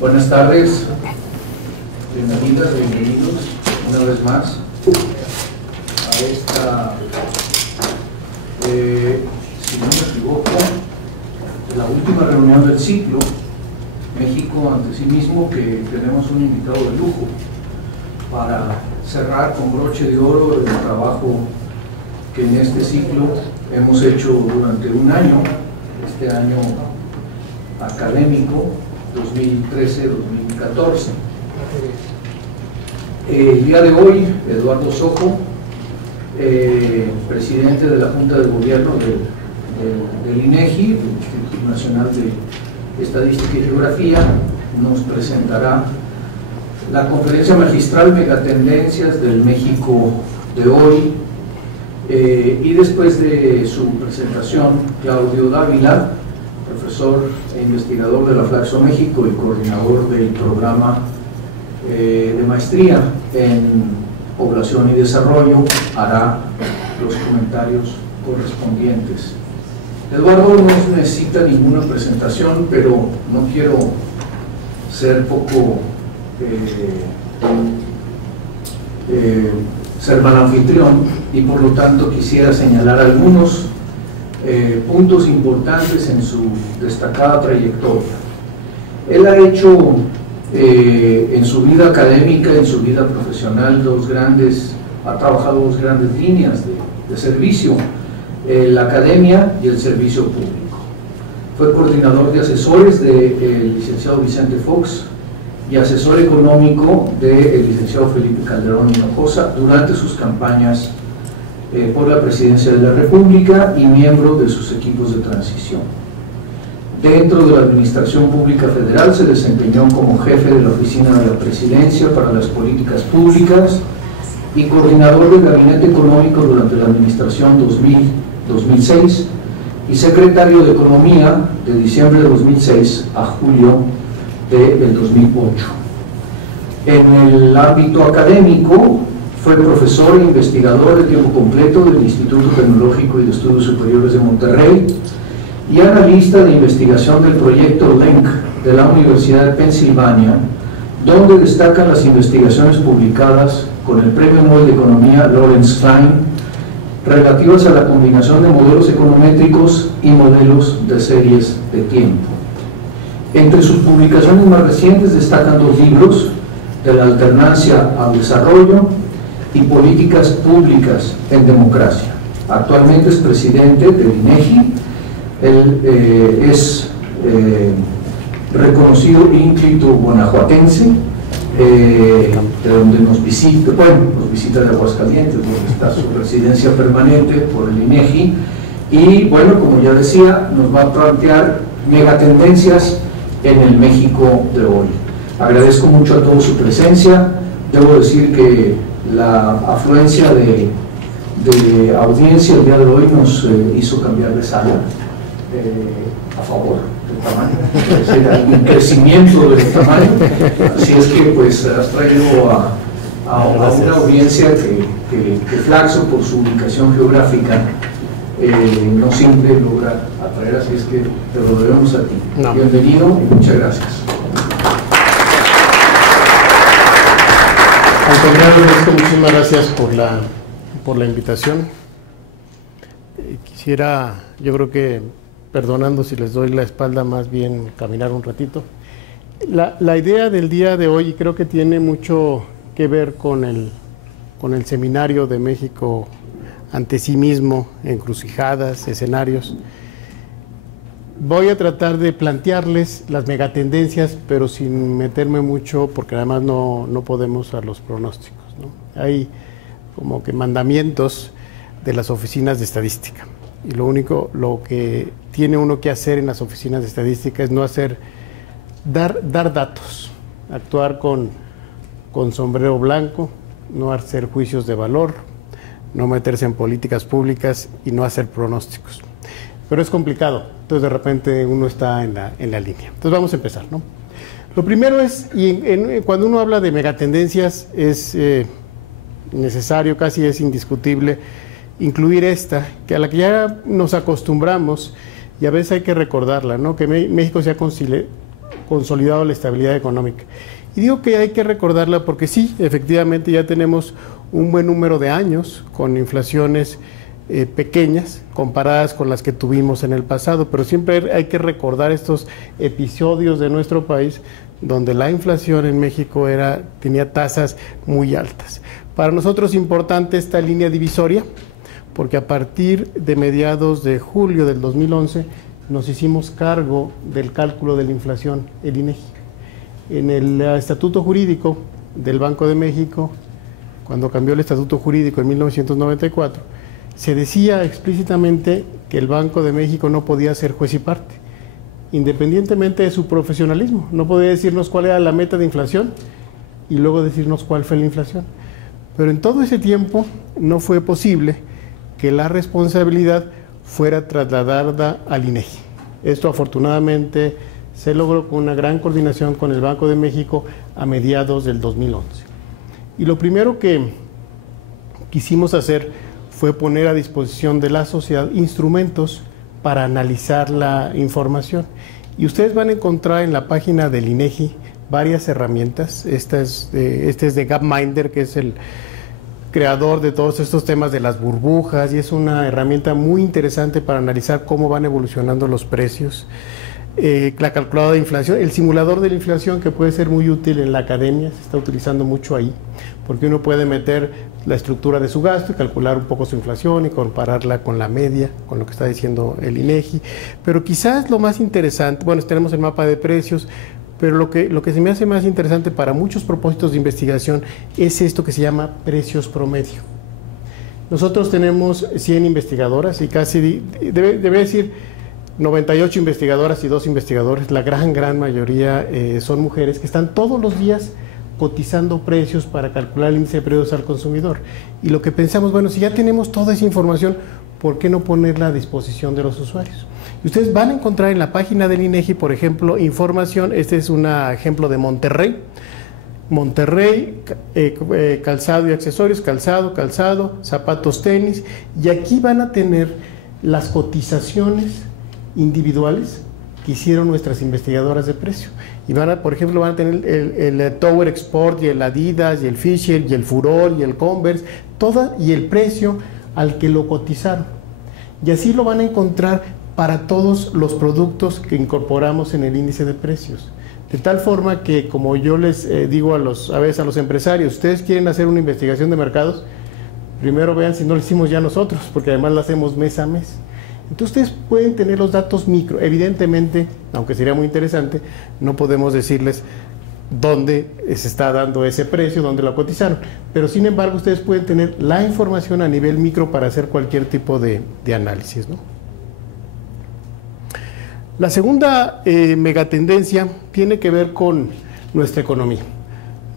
Buenas tardes, bienvenidas, bienvenidos una vez más a esta, si no me equivoco, la última reunión del ciclo México ante sí mismo, que tenemos un invitado de lujo para cerrar con broche de oro el trabajo que en este ciclo hemos hecho durante un año, este año académico 2013-2014. El día de hoy, Eduardo Sojo, presidente de la Junta de Gobierno del INEGI, del Instituto Nacional de Estadística y Geografía, nos presentará la conferencia magistral Megatendencias del México de hoy, y después de su presentación, Claudio Dávila, profesor e investigador de la Flaxo México y coordinador del programa de maestría en población y desarrollo, hará los comentarios correspondientes. Eduardo no necesita ninguna presentación, pero no quiero ser poco ser mal anfitrión, y por lo tanto quisiera señalar algunos puntos importantes en su destacada trayectoria. Él ha hecho en su vida académica, en su vida profesional, ha trabajado dos grandes líneas de servicio, la academia y el servicio público. Fue coordinador de asesores del licenciado Vicente Fox y asesor económico del licenciado Felipe Calderón Hinojosa durante sus campañas por la presidencia de la República y miembro de sus equipos de transición. Dentro de la Administración Pública Federal se desempeñó como jefe de la Oficina de la Presidencia para las Políticas Públicas y coordinador del Gabinete Económico durante la Administración 2000-2006 y secretario de Economía de diciembre de 2006 a julio del 2008. En el ámbito académico fue profesor e investigador de tiempo completo del Instituto Tecnológico y de Estudios Superiores de Monterrey y analista de investigación del proyecto LENC de la Universidad de Pensilvania, donde destacan las investigaciones publicadas con el Premio Nobel de Economía Lawrence Klein relativas a la combinación de modelos econométricos y modelos de series de tiempo. Entre sus publicaciones más recientes destacan dos libros: de la alternancia al desarrollo y políticas públicas en democracia. Actualmente es presidente del INEGI. Él es reconocido ínclito guanajuatense, de donde nos visita de Aguascalientes, donde está su residencia permanente por el INEGI, y bueno, como ya decía, nos va a plantear megatendencias en el México de hoy. Agradezco mucho a todos su presencia. Debo decir que la afluencia de audiencia el día de hoy nos hizo cambiar de sala a favor del tamaño, es decir, un crecimiento del tamaño. Así es que pues has traído a una audiencia que Flaxo, por su ubicación geográfica, no siempre logra atraer, así es que te lo debemos a ti. No. Bienvenido y muchas gracias. Al contrario, muchísimas gracias por la invitación. Quisiera, yo creo que, perdonando si les doy la espalda, más bien caminar un ratito. La idea del día de hoy creo que tiene mucho que ver con el seminario de México ante sí mismo, encrucijadas, escenarios. Voy a tratar de plantearles las megatendencias, pero sin meterme mucho, porque además no podemos a los pronósticos, ¿no? Hay como que mandamientos de las oficinas de estadística, y lo que tiene uno que hacer en las oficinas de estadística es no dar datos, actuar con sombrero blanco, no hacer juicios de valor, no meterse en políticas públicas y no hacer pronósticos. Pero es complicado, entonces de repente uno está en la línea. Entonces vamos a empezar, ¿no? Lo primero es, cuando uno habla de megatendencias, es necesario, casi es indiscutible, incluir esta, que a la que ya nos acostumbramos, y a veces hay que recordarla, ¿no? Que México se ha consolidado la estabilidad económica. Y digo que hay que recordarla porque sí, efectivamente ya tenemos un buen número de años con inflaciones pequeñas comparadas con las que tuvimos en el pasado, pero siempre hay que recordar estos episodios de nuestro país donde la inflación en México tenía tasas muy altas. Para nosotros es importante esta línea divisoria, porque a partir de mediados de julio del 2011 nos hicimos cargo del cálculo de la inflación, el INEGI. En el Estatuto Jurídico del Banco de México, cuando cambió el Estatuto Jurídico en 1994, se decía explícitamente que el Banco de México no podía ser juez y parte, independientemente de su profesionalismo. No podía decirnos cuál era la meta de inflación y luego decirnos cuál fue la inflación. Pero en todo ese tiempo no fue posible que la responsabilidad fuera trasladada al INEGI. Esto afortunadamente se logró con una gran coordinación con el Banco de México a mediados del 2011. Y lo primero que quisimos hacer fue poner a disposición de la sociedad instrumentos para analizar la información. Y ustedes van a encontrar en la página del INEGI varias herramientas. Este es de Gapminder, que es el creador de todos estos temas de las burbujas, y es una herramienta muy interesante para analizar cómo van evolucionando los precios. La calculadora de inflación, el simulador de la inflación, que puede ser muy útil en la academia, se está utilizando mucho ahí, porque uno puede meter la estructura de su gasto y calcular un poco su inflación y compararla con la media, con lo que está diciendo el INEGI. Pero quizás lo más interesante, bueno, tenemos el mapa de precios, pero lo que se me hace más interesante para muchos propósitos de investigación es esto que se llama precios promedio. Nosotros tenemos 100 investigadoras y casi, debería decir, 98 investigadoras y 2 investigadores, la gran mayoría son mujeres que están todos los días cotizando precios para calcular el índice de precios al consumidor. Y lo que pensamos, bueno, si ya tenemos toda esa información, ¿por qué no ponerla a disposición de los usuarios? Y ustedes van a encontrar en la página del INEGI, por ejemplo, información. Este es un ejemplo de Monterrey. Monterrey, calzado y accesorios, calzado, zapatos, tenis. Y aquí van a tener las cotizaciones individuales que hicieron nuestras investigadoras de precio. Y por ejemplo, van a tener el Tower Export, y el Adidas, y el Fisher, y el Furor, y el Converse, y el precio al que lo cotizaron. Y así lo van a encontrar para todos los productos que incorporamos en el índice de precios. De tal forma que, como yo les digo a veces a los empresarios, ustedes quieren hacer una investigación de mercados, primero vean si no lo hicimos ya nosotros, porque además lo hacemos mes a mes. Entonces ustedes pueden tener los datos micro. Evidentemente, aunque sería muy interesante, no podemos decirles dónde se está dando ese precio, dónde lo cotizaron, pero sin embargo ustedes pueden tener la información a nivel micro para hacer cualquier tipo de análisis, ¿no? La segunda megatendencia tiene que ver con nuestra economía.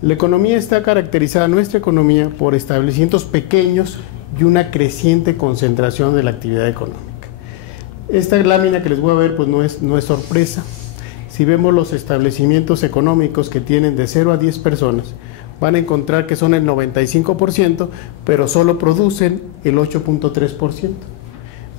La economía está caracterizada, nuestra economía, por establecimientos pequeños y una creciente concentración de la actividad económica. Esta lámina que les voy a ver pues no es sorpresa. Si vemos los establecimientos económicos que tienen de 0 a 10 personas, van a encontrar que son el 95%, pero solo producen el 8.3%.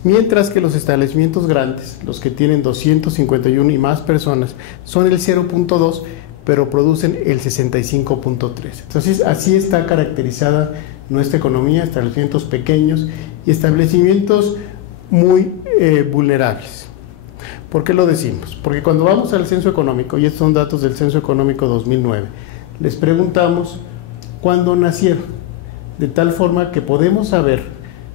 Mientras que los establecimientos grandes, los que tienen 251 y más personas, son el 0.2%, pero producen el 65.3%. Entonces, así está caracterizada nuestra economía: establecimientos pequeños y establecimientos muy vulnerables. ¿Por qué lo decimos? Porque cuando vamos al censo económico, y estos son datos del censo económico 2009, les preguntamos cuándo nacieron, de tal forma que podemos saber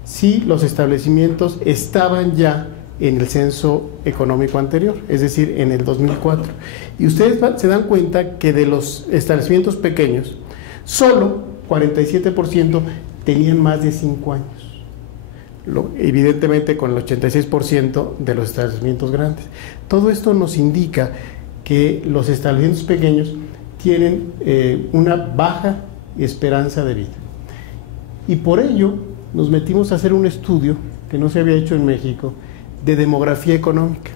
si los establecimientos estaban ya en el censo económico anterior, es decir, en el 2004. Y ustedes se dan cuenta que de los establecimientos pequeños, solo 47% tenían más de 5 años. Evidentemente con el 86% de los establecimientos grandes. Todo esto nos indica que los establecimientos pequeños tienen una baja esperanza de vida. Y por ello nos metimos a hacer un estudio que no se había hecho en México de demografía económica.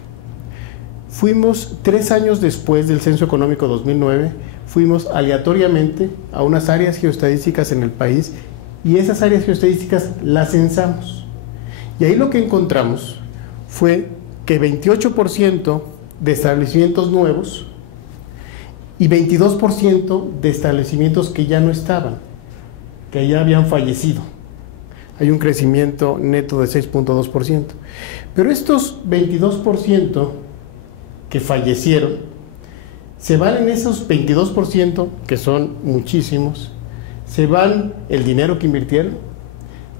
Fuimos 3 años después del censo económico 2009, fuimos aleatoriamente a unas áreas geoestadísticas en el país y esas áreas geoestadísticas las censamos. Y ahí lo que encontramos fue que 28% de establecimientos nuevos y 22% de establecimientos que ya no estaban, que ya habían fallecido. Hay un crecimiento neto de 6.2%. Pero estos 22% que fallecieron, se van en esos 22%, que son muchísimos, se van el dinero que invirtieron,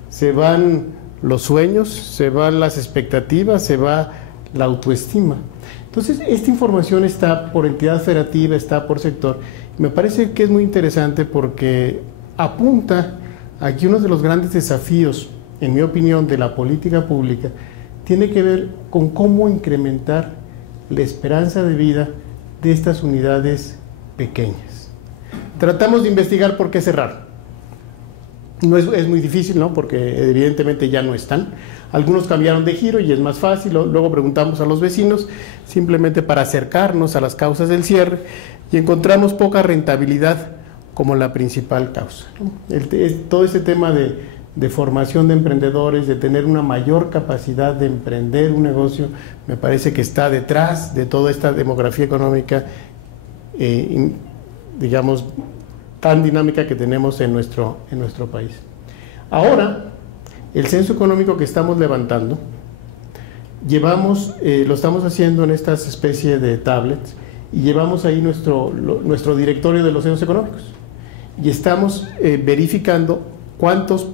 se van los sueños, se van las expectativas, se va la autoestima. Entonces, esta información está por entidad federativa, está por sector. Me parece que es muy interesante porque apunta a que uno de los grandes desafíos, en mi opinión, de la política pública, tiene que ver con cómo incrementar la esperanza de vida de estas unidades pequeñas. Tratamos de investigar por qué cerrar. No es muy difícil, ¿no? Porque evidentemente ya no están. Algunos cambiaron de giro y es más fácil. Luego preguntamos a los vecinos, simplemente para acercarnos a las causas del cierre, y encontramos poca rentabilidad como la principal causa, ¿no? Todo este tema de formación de emprendedores, de tener una mayor capacidad de emprender un negocio, me parece que está detrás de toda esta demografía económica, digamos, tan dinámica que tenemos en nuestro país. Ahora, el censo económico que estamos levantando, lo estamos haciendo en estas especies de tablets, y llevamos ahí nuestro directorio de los censos económicos, y estamos verificando cuántos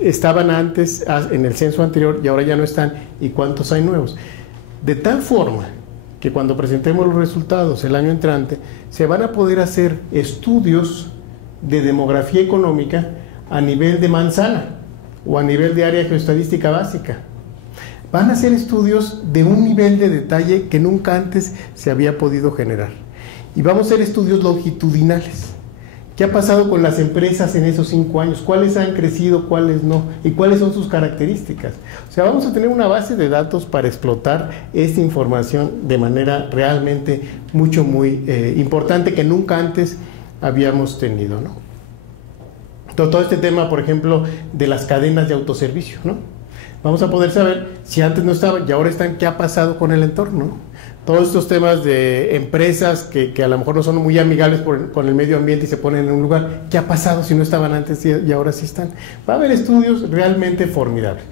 estaban antes en el censo anterior y ahora ya no están, y cuántos hay nuevos, de tal forma que cuando presentemos los resultados el año entrante se van a poder hacer estudios de demografía económica a nivel de manzana o a nivel de área geoestadística básica. Van a ser estudios de un nivel de detalle que nunca antes se había podido generar, y vamos a hacer estudios longitudinales. ¿Qué ha pasado con las empresas en esos 5 años? ¿Cuáles han crecido, cuáles no? ¿Y cuáles son sus características? O sea, vamos a tener una base de datos para explotar esta información de manera realmente muy importante, que nunca antes habíamos tenido, ¿no? Todo este tema, por ejemplo, de las cadenas de autoservicio, ¿no? Vamos a poder saber si antes no estaban y ahora están, qué ha pasado con el entorno, ¿no? Todos estos temas de empresas que a lo mejor no son muy amigables con el medio ambiente y se ponen en un lugar, ¿qué ha pasado si no estaban antes y ahora sí están? Va a haber estudios realmente formidables.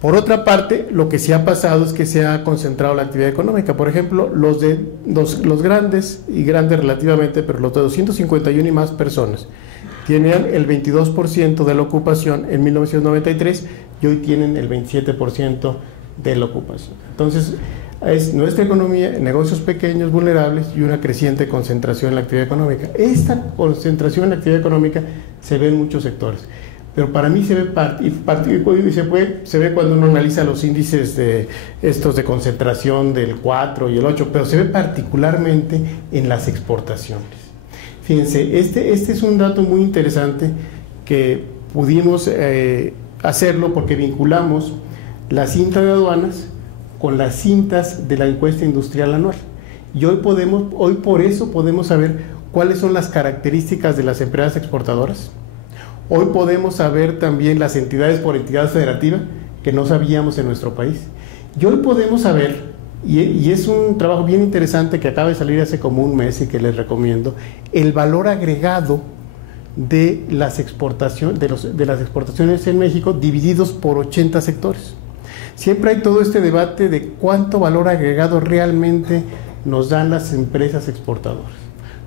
Por otra parte, lo que sí ha pasado es que se ha concentrado la actividad económica. Por ejemplo, los grandes, y grandes relativamente, pero los de 251 y más personas, tenían el 22% de la ocupación en 1993 y hoy tienen el 27% de la ocupación. Entonces, es nuestra economía, negocios pequeños, vulnerables y una creciente concentración en la actividad económica. Esta concentración en la actividad económica se ve en muchos sectores, pero para mí se ve se ve cuando uno analiza los índices de concentración del 4 y el 8, pero se ve particularmente en las exportaciones. Fíjense, este es un dato muy interesante que pudimos hacerlo porque vinculamos la cinta de aduanas con las cintas de la encuesta industrial anual. Y hoy por eso podemos saber cuáles son las características de las empresas exportadoras. Hoy podemos saber también las entidades por entidad federativa que no sabíamos en nuestro país. Y hoy podemos saber, y es un trabajo bien interesante que acaba de salir hace como un mes y que les recomiendo, el valor agregado de las exportaciones en México divididos por 80 sectores. Siempre hay todo este debate de cuánto valor agregado realmente nos dan las empresas exportadoras.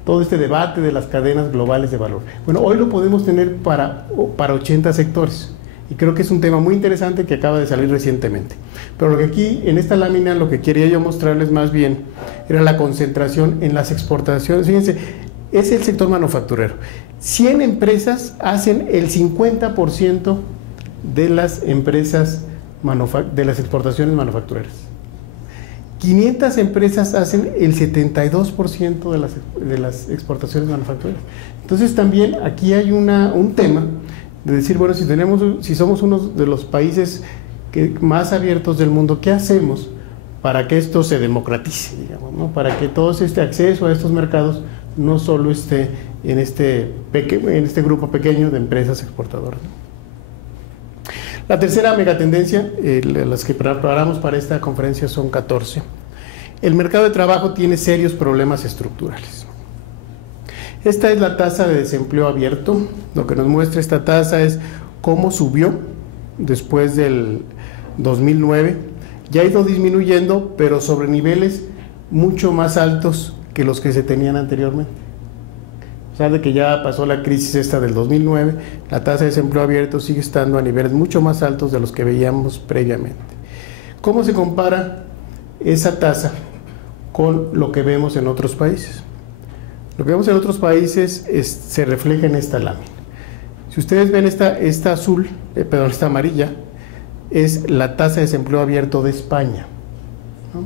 Todo este debate de las cadenas globales de valor. Bueno, hoy lo podemos tener para 80 sectores. Y creo que es un tema muy interesante que acaba de salir recientemente. Pero lo que aquí, en esta lámina, lo que quería yo mostrarles más bien era la concentración en las exportaciones. Fíjense, es el sector manufacturero. 100 empresas hacen el 50% de las empresas de las exportaciones manufactureras. 500 empresas hacen el 72% de las exportaciones manufactureras. Entonces también aquí hay un tema de decir, bueno, si somos uno de los países más abiertos del mundo, ¿qué hacemos para que esto se democratice, digamos, ¿no? Para que todo este acceso a estos mercados no solo esté en este grupo pequeño de empresas exportadoras, ¿no? La tercera megatendencia, las que preparamos para esta conferencia son 14. El mercado de trabajo tiene serios problemas estructurales. Esta es la tasa de desempleo abierto. Lo que nos muestra esta tasa es cómo subió después del 2009. Ya ha ido disminuyendo, pero sobre niveles mucho más altos que los que se tenían anteriormente. A pesar de que ya pasó la crisis esta del 2009, la tasa de desempleo abierto sigue estando a niveles mucho más altos de los que veíamos previamente. ¿Cómo se compara esa tasa con lo que vemos en otros países? Lo que vemos en otros países se refleja en esta lámina. Si ustedes ven esta azul, esta amarilla, es la tasa de desempleo abierto de España, ¿no?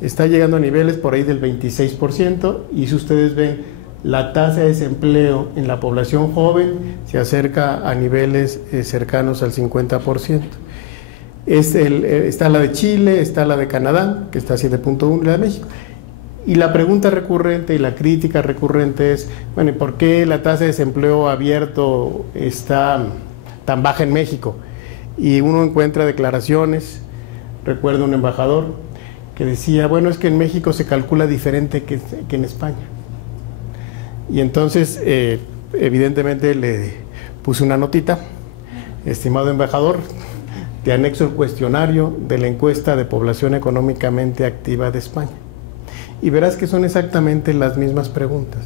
Está llegando a niveles por ahí del 26%, y si ustedes ven la tasa de desempleo en la población joven, se acerca a niveles cercanos al 50%. Está la de Chile, está la de Canadá, que está a 7.1, y la de México. Y la pregunta recurrente y la crítica recurrente es, bueno, ¿por qué la tasa de desempleo abierto está tan baja en México? Y uno encuentra declaraciones, recuerdo un embajador que decía, bueno, es que en México se calcula diferente que en España. Y entonces, evidentemente le puse una notita, estimado embajador, te anexo el cuestionario de la encuesta de población económicamente activa de España. Y verás que son exactamente las mismas preguntas,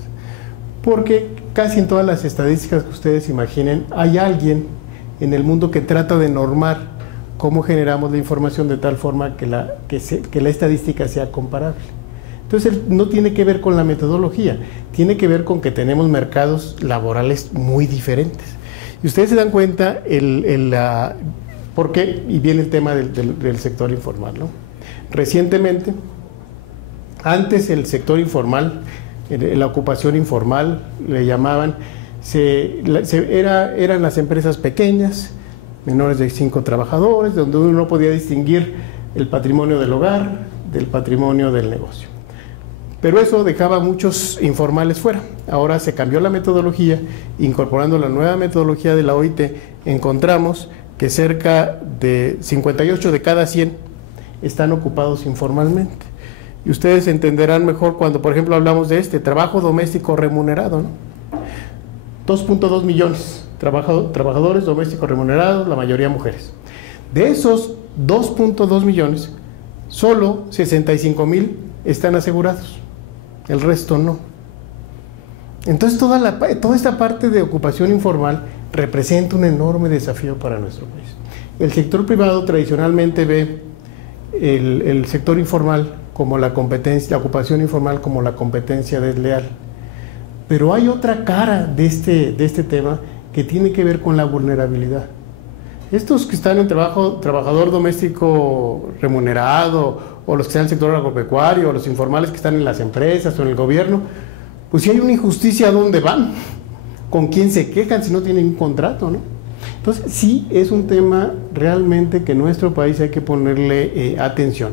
porque casi en todas las estadísticas que ustedes imaginen, hay alguien en el mundo que trata de normar cómo generamos la información de tal forma que la estadística sea comparable. Entonces, no tiene que ver con la metodología, tiene que ver con que tenemos mercados laborales muy diferentes. Y ustedes se dan cuenta por qué, y viene el tema del sector informal, ¿no? Recientemente, antes el sector informal, la ocupación informal, le llamaban, eran las empresas pequeñas, menores de 5 trabajadores, donde uno no podía distinguir el patrimonio del hogar del patrimonio del negocio. Pero eso dejaba muchos informales fuera. Ahora se cambió la metodología, incorporando la nueva metodología de la OIT, encontramos que cerca de 58 de cada 100 están ocupados informalmente. Y ustedes entenderán mejor cuando, por ejemplo, hablamos de trabajo doméstico remunerado, ¿no? 2.2 millones trabajadores domésticos remunerados, la mayoría mujeres. De esos 2.2 millones, solo 65,000 están asegurados, el resto no. Entonces toda esta parte de ocupación informal representa un enorme desafío para nuestro país. El sector privado tradicionalmente ve el sector informal como la competencia, la ocupación informal como la competencia desleal. Pero hay otra cara de este tema que tiene que ver con la vulnerabilidad. Estos que están en trabajador doméstico remunerado, o los que están en el sector agropecuario, o los informales que están en las empresas o en el gobierno, pues si hay una injusticia, ¿a dónde van? ¿Con quién se quejan si no tienen un contrato, no? Entonces sí es un tema realmente que en nuestro país hay que ponerle atención,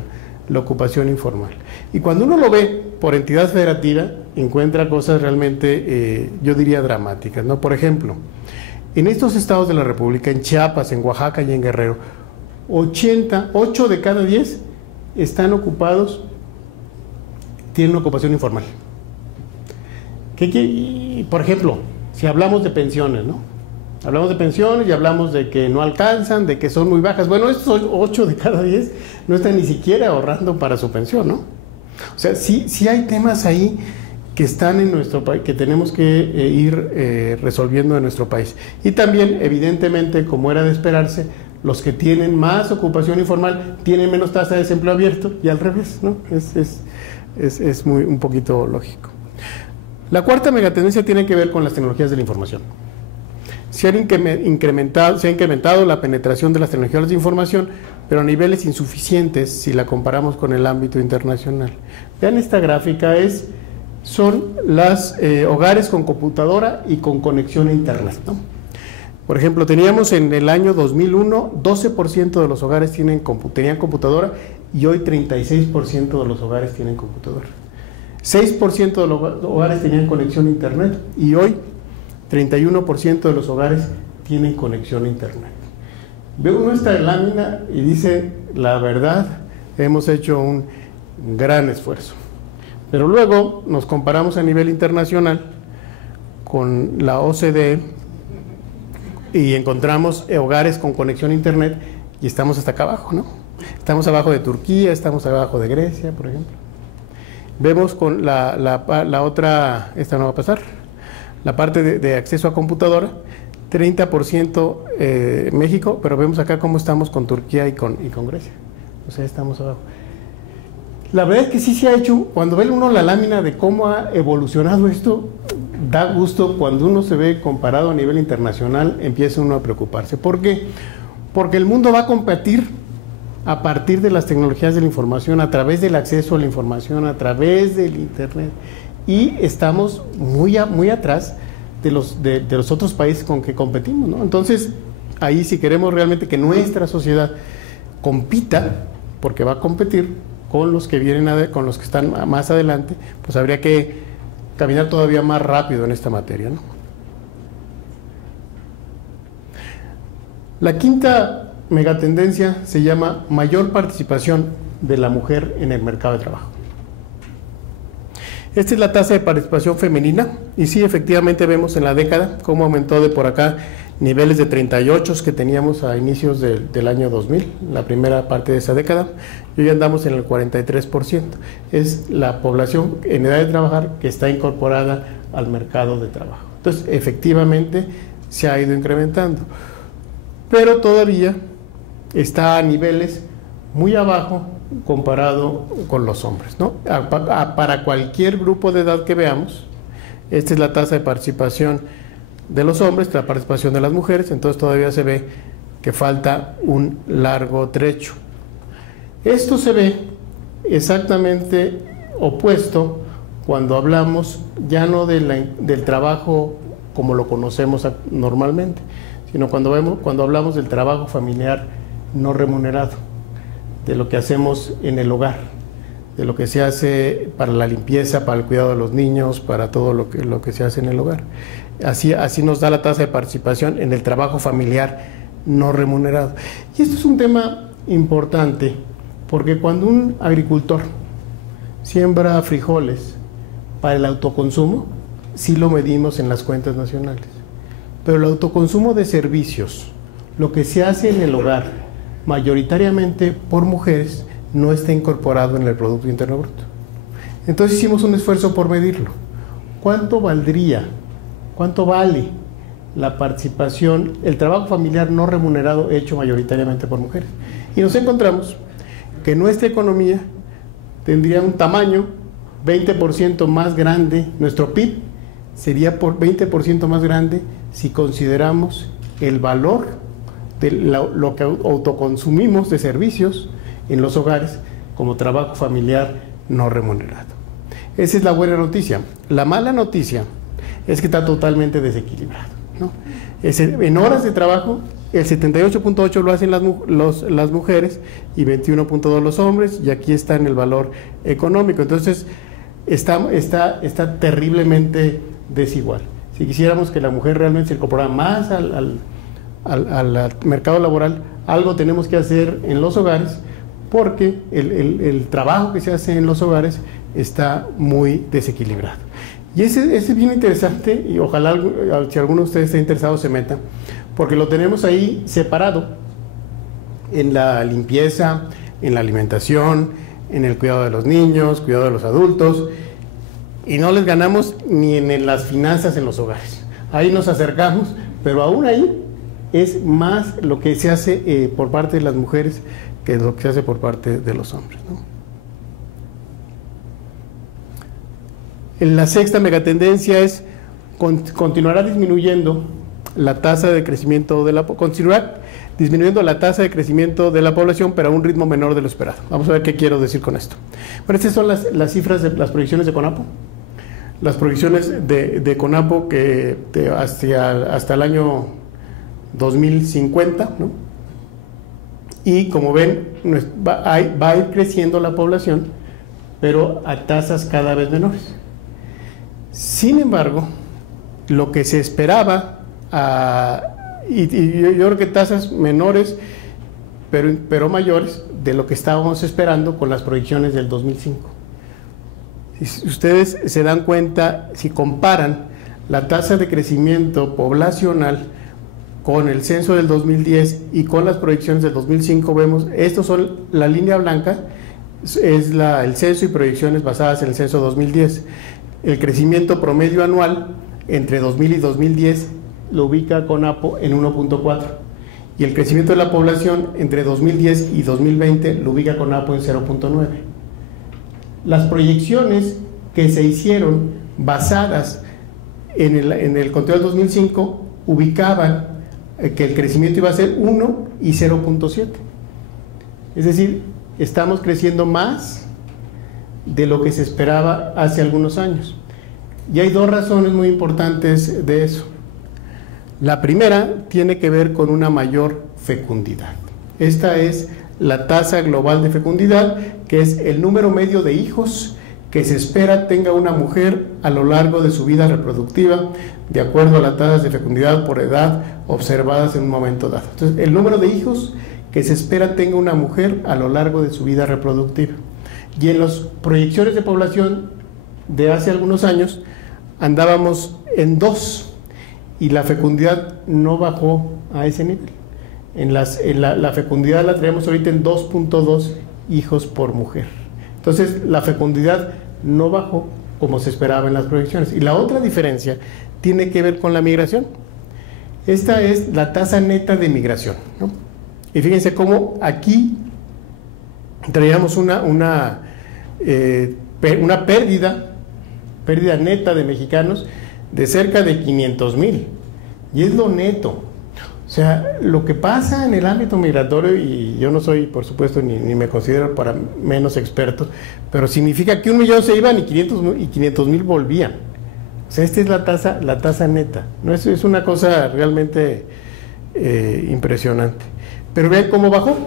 la ocupación informal. Y cuando uno lo ve por entidad federativa, encuentra cosas realmente, yo diría, dramáticas, ¿no? Por ejemplo, en estos estados de la República, en Chiapas, en Oaxaca y en Guerrero, 8 de cada 10 están ocupados, tienen una ocupación informal. Por ejemplo, si hablamos de pensiones, ¿no? Hablamos de pensiones y hablamos de que no alcanzan, de que son muy bajas. Bueno, estos 8 de cada 10 no están ni siquiera ahorrando para su pensión, ¿no? O sea, sí hay temas ahí que están en nuestro país, que tenemos que ir resolviendo en nuestro país. Y también, evidentemente, como era de esperarse, los que tienen más ocupación informal tienen menos tasa de desempleo abierto, y al revés, ¿no? Es un poquito lógico. La cuarta megatendencia tiene que ver con las tecnologías de la información. Se ha incrementado la penetración de las tecnologías de información, pero a niveles insuficientes si la comparamos con el ámbito internacional. Vean esta gráfica, son los hogares con computadora y con conexión a internet, ¿no? Por ejemplo, teníamos en el año 2001, 12% de los hogares tenían computadora, y hoy 36% de los hogares tienen computadora. 6% de los hogares tenían conexión a internet, y hoy 31% de los hogares tienen conexión a internet. Ve uno esta lámina y dice, la verdad, hemos hecho un gran esfuerzo. Pero luego nos comparamos a nivel internacional la OCDE y encontramos hogares con conexión a internet y estamos hasta acá abajo, ¿no? Estamos abajo de Turquía, estamos abajo de Grecia, por ejemplo. Vemos con la otra, esta no va a pasar, la parte de acceso a computadora, 30% México, pero vemos acá cómo estamos con Turquía y con Grecia. O sea, estamos abajo. La verdad es que sí se ha hecho, cuando ve uno la lámina de cómo ha evolucionado esto, da gusto cuando uno se ve comparado a nivel internacional, empieza uno a preocuparse. ¿Por qué? Porque el mundo va a competir a partir de las tecnologías de la información, a través del acceso a la información, a través del internet, y estamos muy atrás de los otros países con que competimos, ¿no? Entonces, ahí si queremos realmente que nuestra sociedad compita, porque va a competir con los que vienen, con los que están más adelante, pues habría que caminar todavía más rápido en esta materia, ¿no? La quinta megatendencia se llama mayor participación de la mujer en el mercado de trabajo. Esta es la tasa de participación femenina y sí, efectivamente vemos en la década cómo aumentó de por acá niveles de 38 que teníamos a inicios del año 2000, la primera parte de esa década, y hoy andamos en el 43%. Es la población en edad de trabajar que está incorporada al mercado de trabajo. Entonces, efectivamente, se ha ido incrementando, pero todavía está a niveles muy abajo comparado con los hombres, ¿no? Para cualquier grupo de edad que veamos, esta es la tasa de participación de los hombres, la participación de las mujeres, entonces todavía se ve que falta un largo trecho. Esto se ve exactamente opuesto cuando hablamos ya no del trabajo como lo conocemos normalmente, sino cuando hablamos del trabajo familiar no remunerado, de lo que hacemos en el hogar, de lo que se hace para la limpieza, para el cuidado de los niños, para todo lo que se hace en el hogar. Así nos da la tasa de participación en el trabajo familiar no remunerado. Y esto es un tema importante, porque cuando un agricultor siembra frijoles para el autoconsumo, sí lo medimos en las cuentas nacionales. Pero el autoconsumo de servicios, lo que se hace en el hogar, mayoritariamente por mujeres, no está incorporado en el Producto Interno Bruto. Entonces hicimos un esfuerzo por medirlo. ¿Cuánto valdría? ¿Cuánto vale la participación, el trabajo familiar no remunerado hecho mayoritariamente por mujeres? Y nos encontramos que nuestra economía tendría un tamaño 20% más grande, nuestro PIB sería por 20% más grande si consideramos el valor de lo que autoconsumimos de servicios en los hogares como trabajo familiar no remunerado. Esa es la buena noticia. La mala noticia es que está totalmente desequilibrado, ¿no? En horas de trabajo, el 78.8 lo hacen las mujeres y 21.2 los hombres, y aquí está en el valor económico. Entonces, está terriblemente desigual. Si quisiéramos que la mujer realmente se incorporara más al mercado laboral, algo tenemos que hacer en los hogares, porque el trabajo que se hace en los hogares está muy desequilibrado. Y ese es bien interesante, y ojalá si alguno de ustedes está interesado se meta, porque lo tenemos ahí separado en la limpieza, en la alimentación, en el cuidado de los niños, cuidado de los adultos, y no les ganamos ni en las finanzas en los hogares. Ahí nos acercamos, pero aún ahí es más lo que se hace por parte de las mujeres que lo que se hace por parte de los hombres, ¿no? La sexta megatendencia es continuará disminuyendo la tasa de crecimiento continuará disminuyendo la tasa de crecimiento de la población, pero a un ritmo menor de lo esperado. Vamos a ver qué quiero decir con esto. Bueno, estas son las cifras de las proyecciones de CONAPO. Las proyecciones de CONAPO que hasta el año 2050, ¿no? Y como ven, va a ir creciendo la población, pero a tasas cada vez menores. Sin embargo, lo que se esperaba, y yo creo que tasas menores, pero mayores de lo que estábamos esperando con las proyecciones del 2005. Si ustedes se dan cuenta, si comparan la tasa de crecimiento poblacional con el censo del 2010 y con las proyecciones del 2005, vemos, estos son la línea blanca, es el censo y proyecciones basadas en el censo 2010. El crecimiento promedio anual entre 2000 y 2010 lo ubica CONAPO en 1.4 y el crecimiento de la población entre 2010 y 2020 lo ubica CONAPO en 0.9. Las proyecciones que se hicieron basadas en el conteo del 2005 ubicaban que el crecimiento iba a ser 1 y 0.7. Es decir, estamos creciendo más de lo que se esperaba hace algunos años. Y hay dos razones muy importantes de eso. La primera tiene que ver con una mayor fecundidad. Esta es la tasa global de fecundidad, que es el número medio de hijos que se espera tenga una mujer a lo largo de su vida reproductiva, de acuerdo a las tasas de fecundidad por edad observadas en un momento dado. Entonces, el número de hijos que se espera tenga una mujer a lo largo de su vida reproductiva. Y en las proyecciones de población de hace algunos años andábamos en 2 y la fecundidad no bajó a ese nivel. La fecundidad la traemos ahorita en 2.2 hijos por mujer. Entonces la fecundidad no bajó como se esperaba en las proyecciones. Y la otra diferencia tiene que ver con la migración. Esta es la tasa neta de migración, ¿no? Y fíjense cómo aquí traíamos una pérdida neta de mexicanos de cerca de 500,000, y es lo neto. O sea, lo que pasa en el ámbito migratorio, y yo no soy, por supuesto, ni me considero para menos experto, pero significa que 1 millón se iban y 500,000 volvían. O sea, esta es la tasa neta, ¿no? Es una cosa realmente impresionante. Pero vean cómo bajó.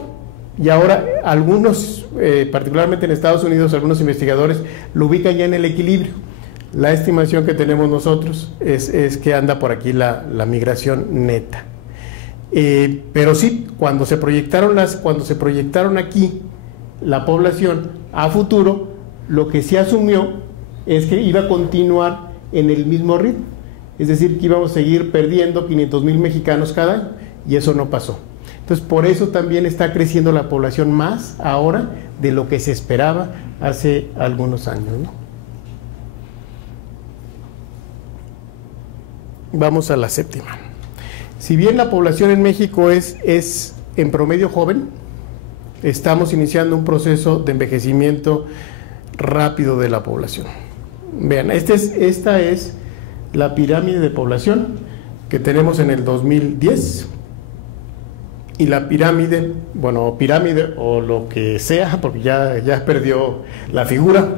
Y ahora algunos, particularmente en Estados Unidos, algunos investigadores lo ubican ya en el equilibrio. La estimación que tenemos nosotros es que anda por aquí la migración neta. Pero sí, cuando se proyectaron aquí la población a futuro, lo que se asumió es que iba a continuar en el mismo ritmo. Es decir, que íbamos a seguir perdiendo 500,000 mexicanos cada año, y eso no pasó. Entonces, por eso también está creciendo la población más ahora de lo que se esperaba hace algunos años, ¿no? Vamos a la séptima. Si bien la población en México es en promedio joven, estamos iniciando un proceso de envejecimiento rápido de la población. Vean, esta es la pirámide de población que tenemos en el 2010. Y la pirámide, bueno, pirámide o lo que sea, porque ya perdió la figura,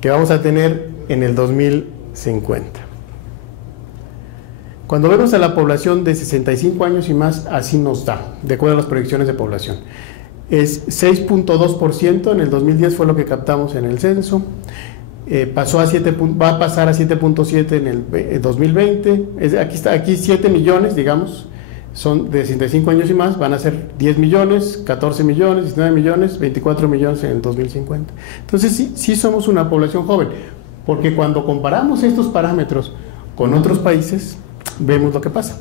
que vamos a tener en el 2050. Cuando vemos a la población de 65 años y más, así nos da, de acuerdo a las proyecciones de población. Es 6.2%, en el 2010 fue lo que captamos en el censo, va a pasar a 7.7 en el 2020, aquí 7 millones, digamos, son de 65 años y más, van a ser 10 millones, 14 millones, 19 millones, 24 millones en el 2050. Entonces sí somos una población joven, porque cuando comparamos estos parámetros con otros países, vemos lo que pasa.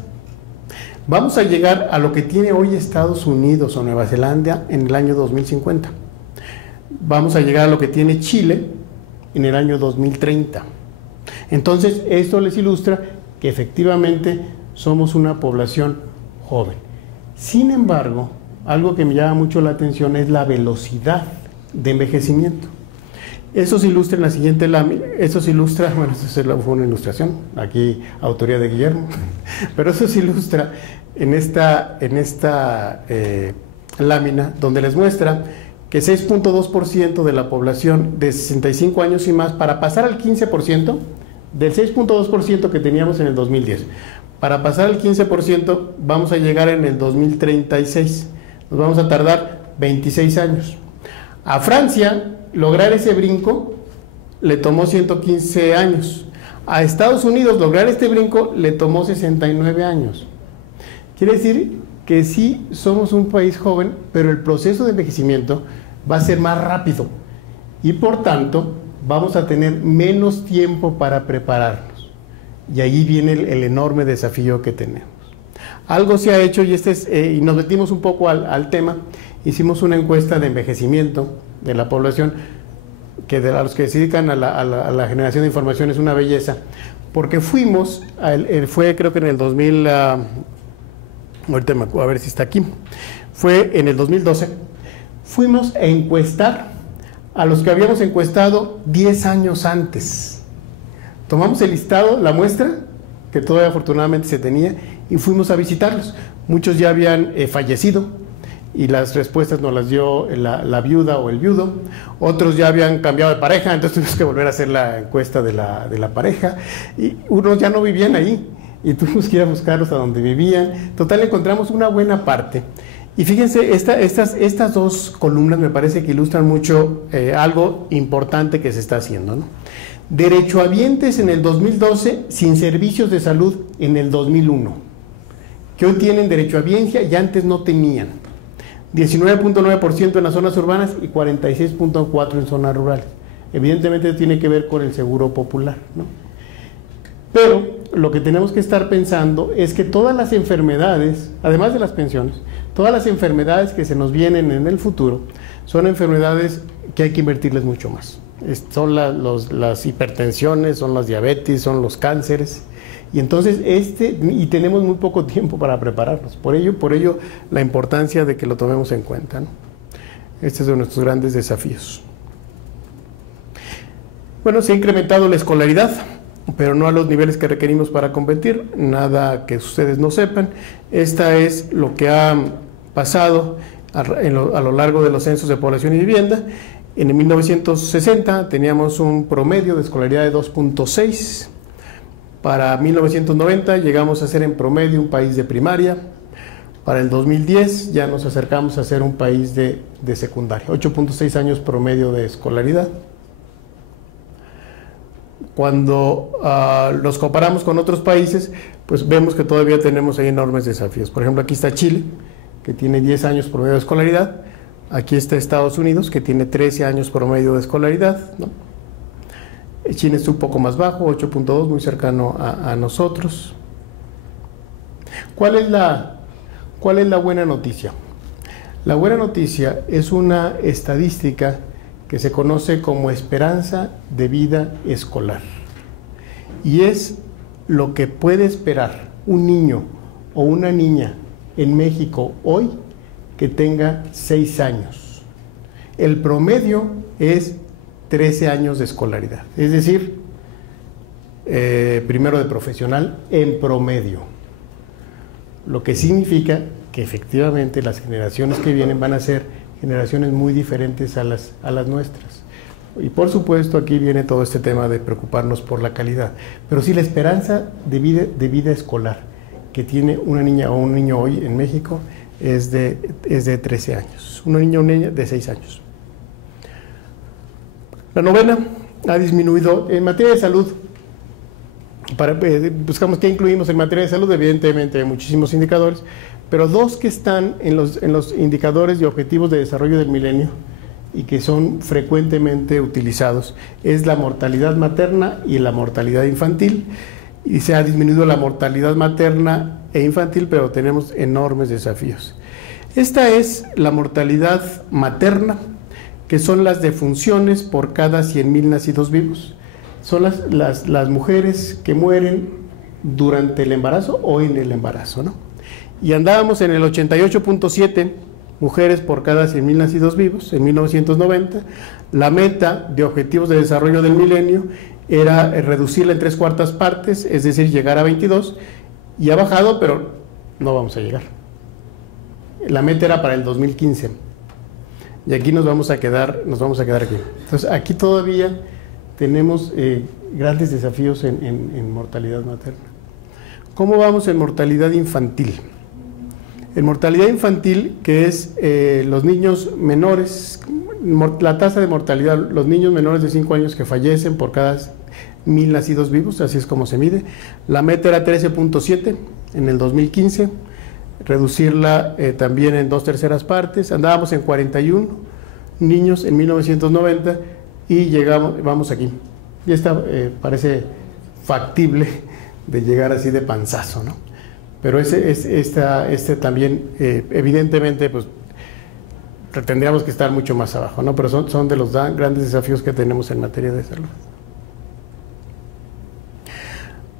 Vamos a llegar a lo que tiene hoy Estados Unidos o Nueva Zelanda en el año 2050. Vamos a llegar a lo que tiene Chile en el año 2030. Entonces, esto les ilustra que efectivamente somos una población joven. Sin embargo, algo que me llama mucho la atención es la velocidad de envejecimiento. Eso se ilustra en la siguiente lámina. Eso se ilustra, bueno, esto fue una ilustración, aquí autoría de Guillermo, pero eso se ilustra en esta lámina, donde les muestra que 6.2% de la población de 65 años y más, para pasar al 15%, del 6.2% que teníamos en el 2010, para pasar al 15% vamos a llegar en el 2036, nos vamos a tardar 26 años. A Francia, lograr ese brinco le tomó 115 años. A Estados Unidos, lograr este brinco le tomó 69 años. Quiere decir que sí somos un país joven, pero el proceso de envejecimiento va a ser más rápido y por tanto vamos a tener menos tiempo para prepararnos. Y ahí viene el enorme desafío que tenemos. Algo se ha hecho, y y nos metimos un poco al tema. Hicimos una encuesta de envejecimiento de la población, que de los que se dedican a la generación de información es una belleza, porque fuimos, fue creo que en el 2000, ahorita a ver si está aquí, fue en el 2012, fuimos a encuestar a los que habíamos encuestado 10 años antes. Tomamos el listado, la muestra, que todavía afortunadamente se tenía, y fuimos a visitarlos. Muchos ya habían fallecido, y las respuestas nos las dio la viuda o el viudo. Otros ya habían cambiado de pareja, entonces tuvimos que volver a hacer la encuesta de la pareja, y unos ya no vivían ahí, y tuvimos que ir a buscarlos a donde vivían. Total, encontramos una buena parte. Y fíjense, estas dos columnas me parece que ilustran mucho algo importante que se está haciendo, ¿no? Derechohabientes en el 2012 sin servicios de salud en el 2001, que hoy tienen derechohabiencia y antes no tenían. 19.9% en las zonas urbanas y 46.4% en zonas rurales. Evidentemente tiene que ver con el seguro popular, ¿no? Pero lo que tenemos que estar pensando es que todas las enfermedades, además de las pensiones, todas las enfermedades que se nos vienen en el futuro son enfermedades que hay que invertirles mucho más. Son las hipertensiones, son las diabetes, son los cánceres. Y entonces y tenemos muy poco tiempo para prepararnos. Por ello la importancia de que lo tomemos en cuenta, ¿no? Este es de nuestros grandes desafíos. Bueno, se ha incrementado la escolaridad, pero no a los niveles que requerimos para competir, nada que ustedes no sepan. Esta es lo que ha pasado a lo largo de los censos de población y vivienda. En el 1960 teníamos un promedio de escolaridad de 2.6. Para 1990 llegamos a ser en promedio un país de primaria. Para el 2010 ya nos acercamos a ser un país de secundaria. 8.6 años promedio de escolaridad. Cuando los comparamos con otros países, pues vemos que todavía tenemos ahí enormes desafíos. Por ejemplo, aquí está Chile, que tiene 10 años promedio de escolaridad. Aquí está Estados Unidos, que tiene 13 años promedio de escolaridad, ¿no? China es un poco más bajo, 8.2, muy cercano a nosotros. ¿Cuál es la buena noticia? La buena noticia es una estadística que se conoce como esperanza de vida escolar. Y es lo que puede esperar un niño o una niña en México hoy que tenga 6 años. El promedio es 13 años de escolaridad, es decir, primero de profesional en promedio. Lo que significa que efectivamente las generaciones que vienen van a ser generaciones muy diferentes a las nuestras. Y por supuesto aquí viene todo este tema de preocuparnos por la calidad. Pero sí, la esperanza de vida escolar que tiene una niña o un niño hoy en México es de 13 años. Una niña o una niña de 6 años. La novena ha disminuido en materia de salud. Buscamos qué incluimos en materia de salud, evidentemente hay muchísimos indicadores, pero dos que están en los indicadores de objetivos de desarrollo del milenio y que son frecuentemente utilizados es la mortalidad materna y la mortalidad infantil. Y se ha disminuido la mortalidad materna e infantil, pero tenemos enormes desafíos. Esta es la mortalidad materna, que son las defunciones por cada 100,000 nacidos vivos. Son las mujeres que mueren durante el embarazo o en el embarazo, ¿no? Y andábamos en el 88.7 mujeres por cada 100,000 nacidos vivos en 1990. La meta de objetivos de desarrollo del milenio era reducirla en 3/4 partes, es decir, llegar a 22, y ha bajado, pero no vamos a llegar. La meta era para el 2015. Y aquí nos vamos a quedar aquí. Entonces, aquí todavía tenemos grandes desafíos en mortalidad materna. ¿Cómo vamos en mortalidad infantil? En mortalidad infantil, que es los niños menores, la tasa de mortalidad, los niños menores de 5 años que fallecen por cada 1,000 nacidos vivos, así es como se mide. La meta era 13.7 en el 2015. Reducirla también en 2/3 partes. Andábamos en 41 niños en 1990 y vamos aquí. Y esta parece factible de llegar así de panzazo, ¿no? Pero este también, evidentemente, pues tendríamos que estar mucho más abajo, ¿no? Pero son de los grandes desafíos que tenemos en materia de salud.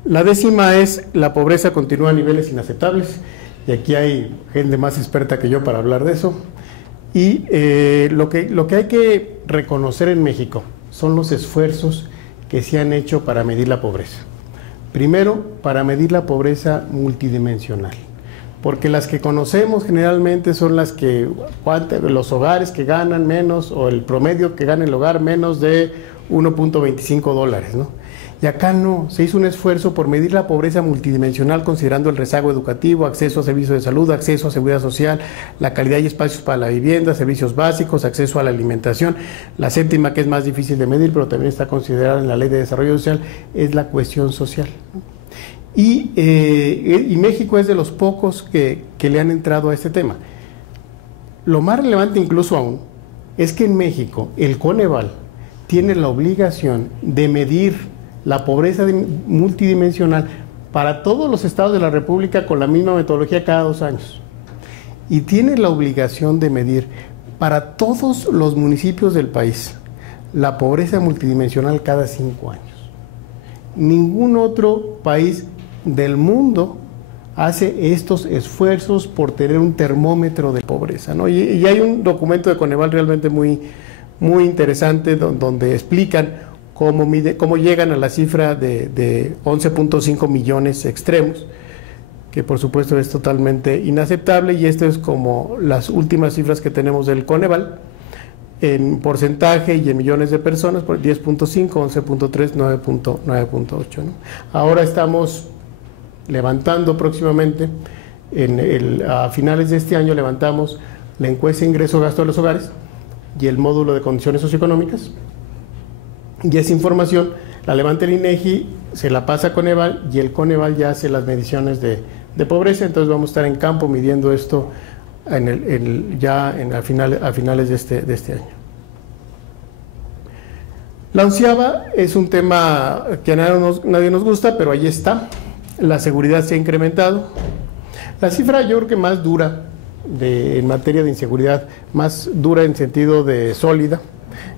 La décima es: la pobreza continúa a niveles inaceptables, y aquí hay gente más experta que yo para hablar de eso. Y lo que hay que reconocer en México son los esfuerzos que se han hecho para medir la pobreza. Primero, para medir la pobreza multidimensional, porque las que conocemos generalmente son las que, los hogares que ganan menos, o el promedio que gana el hogar menos de $1.25, ¿no? Y acá no, se hizo un esfuerzo por medir la pobreza multidimensional considerando el rezago educativo, acceso a servicios de salud, acceso a seguridad social, la calidad y espacios para la vivienda, servicios básicos, acceso a la alimentación. La séptima, que es más difícil de medir, pero también está considerada en la Ley de Desarrollo Social, es la cohesión social. Y México es de los pocos que le han entrado a este tema. Lo más relevante incluso aún es que en México el Coneval tiene la obligación de medir la pobreza multidimensional para todos los estados de la República con la misma metodología cada 2 años. Y tiene la obligación de medir para todos los municipios del país la pobreza multidimensional cada 5 años. Ningún otro país del mundo hace estos esfuerzos por tener un termómetro de pobreza, ¿no? Y hay un documento de Coneval realmente muy interesante donde explican cómo llegan a la cifra de 11.5 millones extremos, que por supuesto es totalmente inaceptable, y esto es como las últimas cifras que tenemos del Coneval, en porcentaje y en millones de personas, por 10.5, 11.3, 9.8, ¿no? Ahora estamos levantando próximamente, a finales de este año levantamos la encuesta de ingreso-gasto de los hogares y el módulo de condiciones socioeconómicas, y esa información la levanta el INEGI, se la pasa a Coneval, y el Coneval ya hace las mediciones de pobreza. Entonces vamos a estar en campo midiendo esto a finales de este año. La onceava es un tema que a nadie nos gusta, pero ahí está. La seguridad se ha incrementado. La cifra, yo creo que más dura en materia de inseguridad, más dura en sentido de sólida,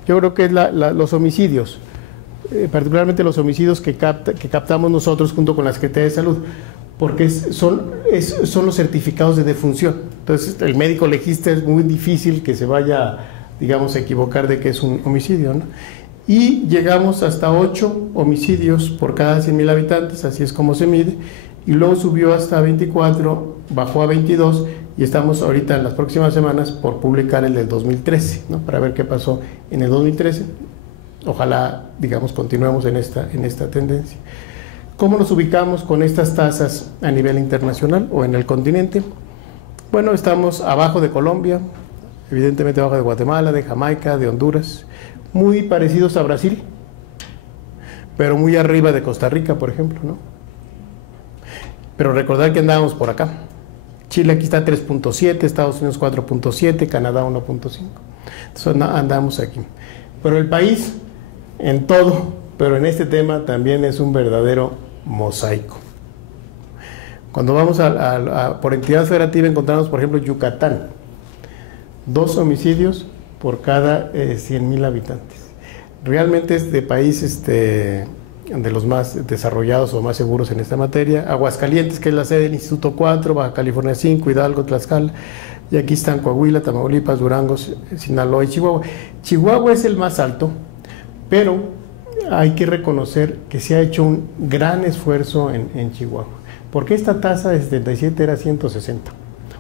yo creo que es los homicidios, particularmente los homicidios que captamos nosotros junto con la Secretaría de Salud, porque son los certificados de defunción. Entonces el médico legista es muy difícil que se vaya, digamos, a equivocar de que es un homicidio, ¿no? Y llegamos hasta 8 homicidios por cada 100,000 habitantes, así es como se mide, y luego subió hasta 24, bajó a 22, y estamos ahorita en las próximas semanas por publicar el del 2013, ¿no? Para ver qué pasó en el 2013. Ojalá, digamos, continuemos en esta tendencia. ¿Cómo nos ubicamos con estas tasas a nivel internacional o en el continente? Bueno, estamos abajo de Colombia, evidentemente abajo de Guatemala, de Jamaica, de Honduras, muy parecidos a Brasil, pero muy arriba de Costa Rica, por ejemplo, ¿no? Pero recordar que andábamos por acá. Chile aquí está 3.7, Estados Unidos 4.7, Canadá 1.5. Entonces andamos aquí. Pero el país, en todo, pero en este tema también es un verdadero mosaico. Cuando vamos por entidad federativa encontramos, por ejemplo, Yucatán, 2 homicidios por cada 100,000 habitantes. Realmente es de país de los más desarrollados o más seguros en esta materia. Aguascalientes, que es la sede del Instituto 4, Baja California 5, Hidalgo, Tlaxcala, y aquí están Coahuila, Tamaulipas, Durango, Sinaloa y Chihuahua. Chihuahua es el más alto, pero hay que reconocer que se ha hecho un gran esfuerzo en Chihuahua, porque esta tasa de 77 era 160.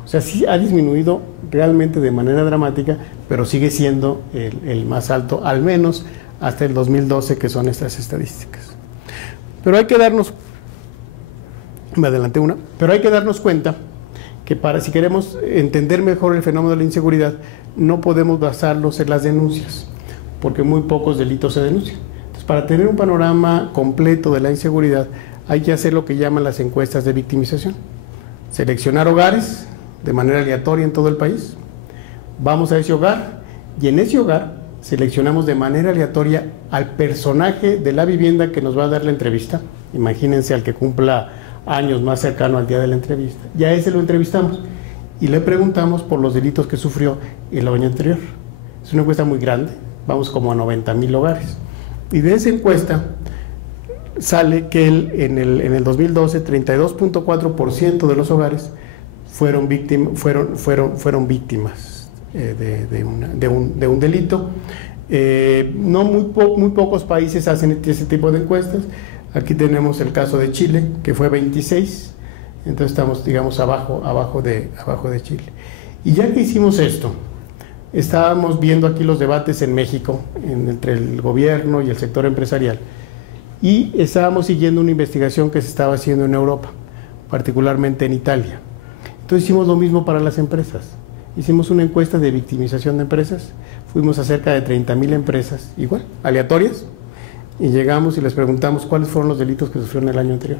O sea, sí ha disminuido realmente de manera dramática, pero sigue siendo el más alto, al menos hasta el 2012, que son estas estadísticas. Pero hay que darnos, me adelanté una, pero hay que darnos cuenta que si queremos entender mejor el fenómeno de la inseguridad, no podemos basarlos en las denuncias, porque muy pocos delitos se denuncian. Entonces, para tener un panorama completo de la inseguridad, hay que hacer lo que llaman las encuestas de victimización. Seleccionar hogares de manera aleatoria en todo el país. Vamos a ese hogar, y en ese hogar seleccionamos de manera aleatoria al personaje de la vivienda que nos va a dar la entrevista, Imagínense al que cumpla años más cercano al día de la entrevista. Ya ese lo entrevistamos y le preguntamos por los delitos que sufrió el año anterior. Es una encuesta muy grande, vamos como a 90,000 hogares. Y de esa encuesta sale que en el 2012, 32.4% de los hogares fueron víctimas de un delito. No muy pocos países hacen ese tipo de encuestas. Aquí tenemos el caso de Chile, que fue 26, entonces estamos, digamos, abajo de Chile. Y ya que hicimos esto, estábamos viendo aquí los debates en México, entre el gobierno y el sector empresarial, y estábamos siguiendo una investigación que se estaba haciendo en Europa, particularmente en Italia. Entonces hicimos lo mismo para las empresas. Hicimos una encuesta de victimización de empresas, fuimos a cerca de 30,000 empresas, igual, aleatorias, y llegamos y les preguntamos cuáles fueron los delitos que sufrieron el año anterior.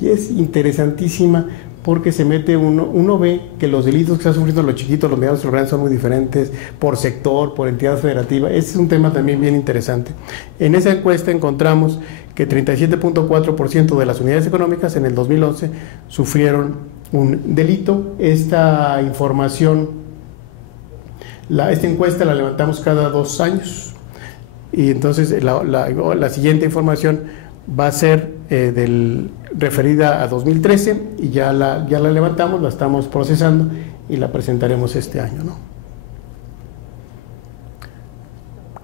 Y es interesantísima porque se mete uno ve que los delitos que están sufriendo los chiquitos, los medianos y los grandes son muy diferentes, por sector, por entidad federativa. Ese es un tema también bien interesante. En esa encuesta encontramos que 37.4% de las unidades económicas en el 2011 sufrieron un delito. Esta información, esta encuesta la levantamos cada 2 años. Y entonces la siguiente información va a ser referida a 2013 y ya la levantamos, la estamos procesando y la presentaremos este año, ¿no?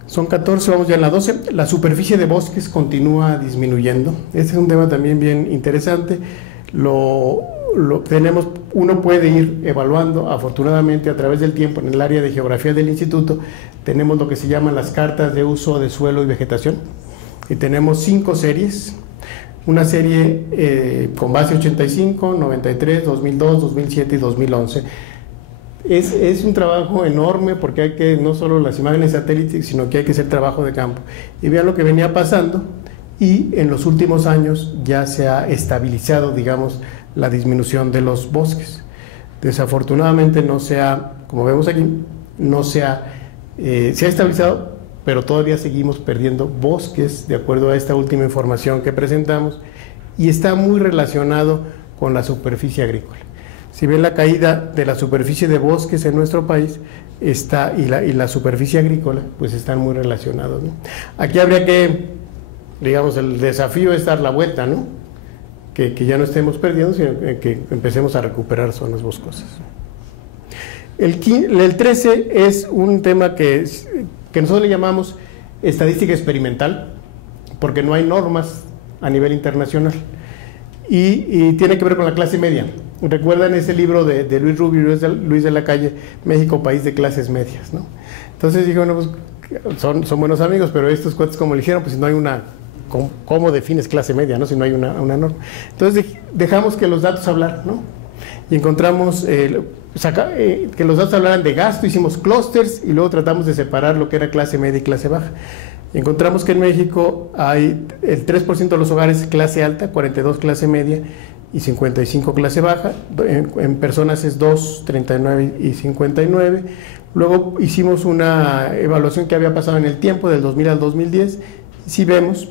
Son 14, vamos ya en la 12. La superficie de bosques continúa disminuyendo. Este es un tema también bien interesante. Uno puede ir evaluando, afortunadamente a través del tiempo, en el área de geografía del instituto tenemos lo que se llaman las cartas de uso de suelo y vegetación, y tenemos 5 series, una serie con base 85, 93, 2002, 2007 y 2011. Es un trabajo enorme porque hay que, no solo las imágenes satélites, sino que hay que hacer trabajo de campo. Y vean lo que venía pasando, y en los últimos años ya se ha estabilizado, digamos, la disminución de los bosques. Desafortunadamente no se ha, como vemos aquí, se ha estabilizado, pero todavía seguimos perdiendo bosques, de acuerdo a esta última información que presentamos, y está muy relacionado con la superficie agrícola. Si ven la caída de la superficie de bosques en nuestro país, y la superficie agrícola, pues están muy relacionados, ¿no? Aquí habría que, digamos, el desafío es dar la vuelta, ¿no? Que ya no estemos perdiendo, sino que empecemos a recuperar zonas boscosas. El 13 es un tema que nosotros le llamamos estadística experimental, porque no hay normas a nivel internacional, y tiene que ver con la clase media. ¿Recuerdan ese libro de Luis Rubio y Luis de la Calle, México, país de clases medias, ¿no? Entonces dije, bueno, pues son buenos amigos, pero estos cuates, como le dijeron, pues no hay una... ¿Cómo defines clase media, no? Si no hay una norma. Entonces dejamos que los datos hablaran, ¿no? Y encontramos que los datos hablaran de gasto, hicimos clústeres y luego tratamos de separar lo que era clase media y clase baja. Y encontramos que en México hay el 3% de los hogares clase alta, 42 clase media y 55 clase baja. En personas es 2, 39 y 59. Luego hicimos una evaluación que había pasado en el tiempo, del 2000 al 2010, y sí vemos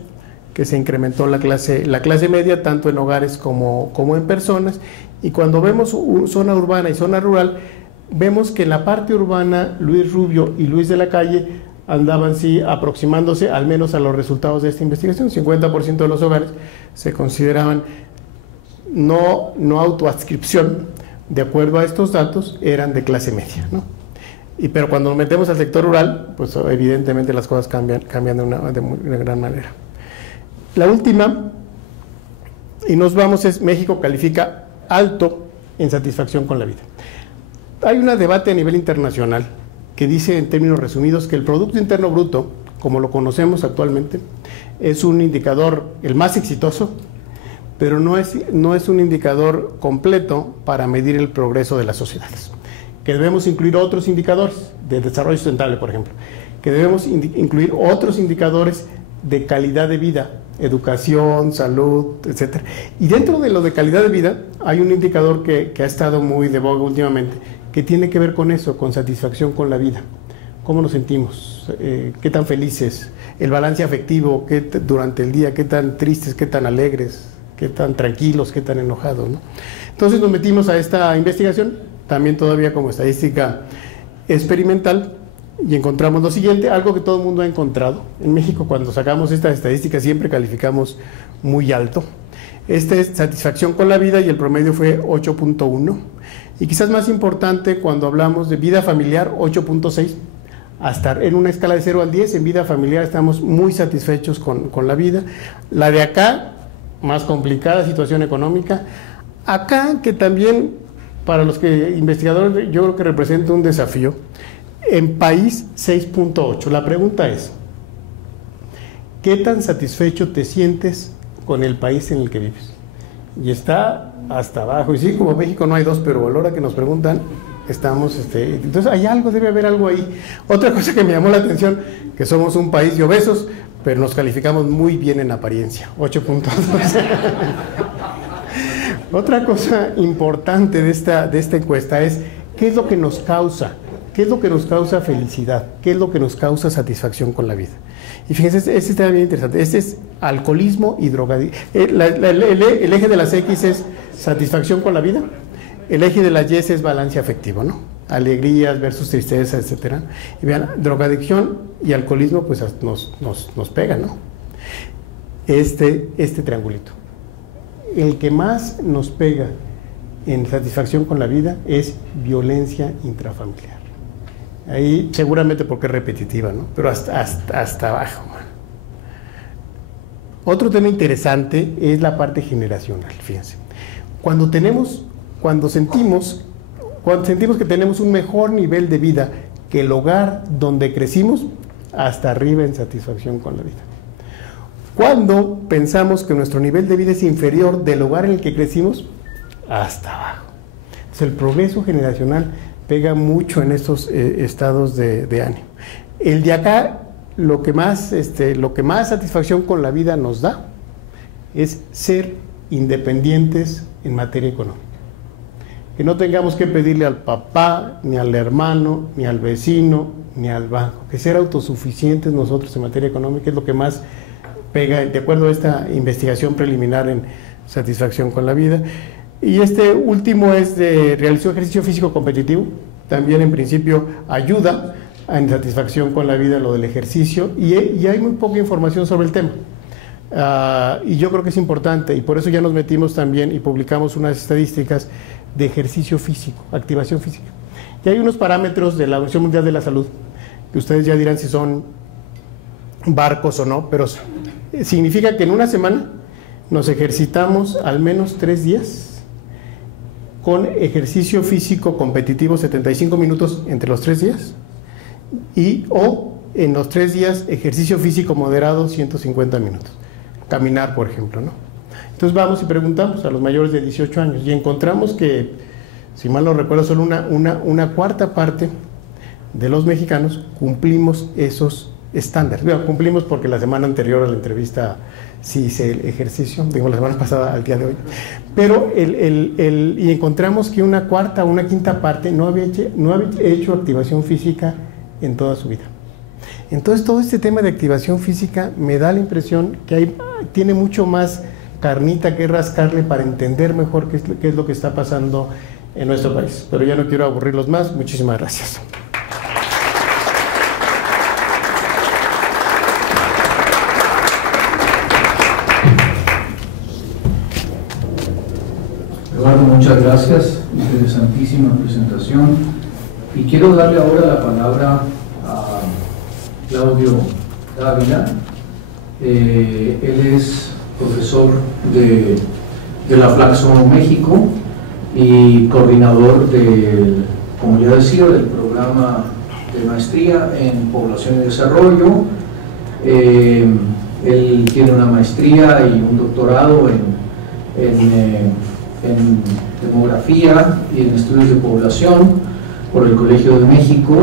que se incrementó la clase media, tanto en hogares como en personas. Y cuando vemos zona urbana y zona rural, vemos que en la parte urbana Luis Rubio y Luis de la Calle andaban sí aproximándose al menos a los resultados de esta investigación. 50% de los hogares se consideraban no autoadscripción, de acuerdo a estos datos, eran de clase media, ¿no? Pero cuando nos metemos al sector rural, pues evidentemente las cosas cambian de una gran manera. La última, y nos vamos, es México califica alto en satisfacción con la vida. Hay un debate a nivel internacional que dice, en términos resumidos, que el Producto Interno Bruto, como lo conocemos actualmente, es un indicador el más exitoso, pero no es un indicador completo para medir el progreso de las sociedades. Que debemos incluir otros indicadores de desarrollo sustentable, por ejemplo, que debemos incluir otros indicadores de calidad de vida, educación, salud, etcétera. Y dentro de lo de calidad de vida hay un indicador que ha estado muy de boga últimamente, que tiene que ver con eso, con satisfacción con la vida. ¿Cómo nos sentimos? ¿Qué tan felices? El balance afectivo, durante el día, qué tan tristes, qué tan alegres, qué tan tranquilos, qué tan enojados, ¿no? Entonces nos metimos a esta investigación, también todavía como estadística experimental, y encontramos lo siguiente, algo que todo el mundo ha encontrado. En México, cuando sacamos estas estadísticas, siempre calificamos muy alto. Esta es satisfacción con la vida y el promedio fue 8.1. Y quizás más importante, cuando hablamos de vida familiar, 8.6. Hasta en una escala de 0 al 10, en vida familiar estamos muy satisfechos con la vida. La de acá, más complicada situación económica. Acá, que también para los investigadores yo creo que representa un desafío. En país, 6.8. La pregunta es, ¿qué tan satisfecho te sientes con el país en el que vives? Y está hasta abajo. Y sí, como México no hay dos, pero a la hora que nos preguntan, estamos, entonces hay algo, debe haber algo ahí. Otra cosa que me llamó la atención, que somos un país de obesos, pero nos calificamos muy bien en apariencia, 8.2. Otra cosa importante de esta encuesta es, ¿qué es lo que nos causa? ¿Qué es lo que nos causa felicidad? ¿Qué es lo que nos causa satisfacción con la vida? Y fíjense, este está bien interesante. Este es alcoholismo y drogadicción. El eje de las X es satisfacción con la vida. El eje de las Y es balance afectivo, ¿no? Alegrías versus tristeza, etcétera. Y vean, drogadicción y alcoholismo pues nos pegan, ¿no? Este triangulito. El que más nos pega en satisfacción con la vida es violencia intrafamiliar. Ahí seguramente porque es repetitiva, ¿no? Pero hasta abajo, man. Otro tema interesante es la parte generacional, fíjense. Cuando sentimos que tenemos un mejor nivel de vida que el hogar donde crecimos, hasta arriba en satisfacción con la vida. Cuando pensamos que nuestro nivel de vida es inferior del hogar en el que crecimos, hasta abajo. Entonces el progreso generacional pega mucho en estos estados de ánimo. El de acá, lo que más satisfacción con la vida nos da es ser independientes en materia económica. Que no tengamos que pedirle al papá, ni al hermano, ni al vecino, ni al banco. Que ser autosuficientes nosotros en materia económica es lo que más pega, de acuerdo a esta investigación preliminar en satisfacción con la vida. Y este último es de realizó ejercicio físico competitivo, también en principio ayuda en satisfacción con la vida lo del ejercicio, y hay muy poca información sobre el tema. Y yo creo que es importante, y por eso ya nos metimos también y publicamos unas estadísticas de ejercicio físico, activación física. Y hay unos parámetros de la Organización Mundial de la Salud, que ustedes ya dirán si son barcos o no, pero significa que en una semana nos ejercitamos al menos 3 días con ejercicio físico competitivo 75 minutos entre los 3 días o en los 3 días ejercicio físico moderado 150 minutos. Caminar, por ejemplo, ¿no? Entonces vamos y preguntamos a los mayores de 18 años y encontramos que, si mal no recuerdo, solo una cuarta parte de los mexicanos cumplimos esos estándares. Bueno, cumplimos porque la semana anterior a la entrevista sí hice el ejercicio, digo la semana pasada al día de hoy, pero y encontramos que una cuarta o una quinta parte no había hecho activación física en toda su vida. Entonces todo este tema de activación física me da la impresión que tiene mucho más carnita que rascarle para entender mejor qué es lo que está pasando en nuestro país. Pero ya no quiero aburrirlos más. Muchísimas gracias. Eduardo, muchas gracias. Interesantísima presentación. Y quiero darle ahora la palabra a Claudio Dávila. Él es profesor de la Flaxo México y coordinador como ya decía, del programa de maestría en población y desarrollo. Él tiene una maestría y un doctorado en demografía y en estudios de población por el Colegio de México,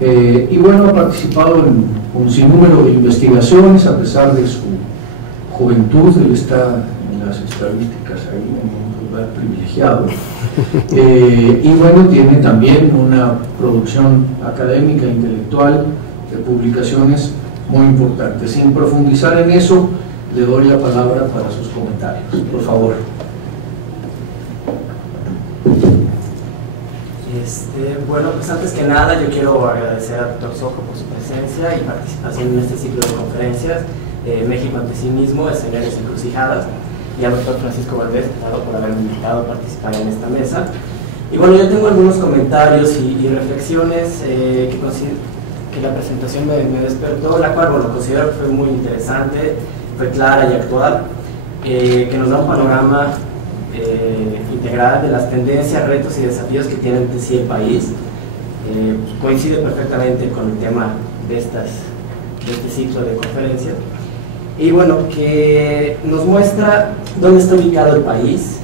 y bueno, ha participado en un sinnúmero de investigaciones a pesar de su juventud. Él está en las estadísticas ahí en un lugar privilegiado, y bueno, tiene también una producción académica e intelectual de publicaciones muy importante. Sin profundizar en eso, le doy la palabra para sus comentarios. Por favor. Bueno, pues antes que nada yo quiero agradecer al Dr. Sojo por su presencia y participación en este ciclo de conferencias, México ante sí mismo, escenarios y encrucijadas, y al Dr. Francisco Valdés, claro, por haberme invitado a participar en esta mesa. Y bueno, yo tengo algunos comentarios y reflexiones que la presentación me despertó, la cual, bueno, considero que fue muy interesante, fue clara y actual, que nos da un panorama integral de las tendencias, retos y desafíos que tiene ante sí el país. Coincide perfectamente con el tema de este ciclo de conferencias. Y bueno, que nos muestra dónde está ubicado el país,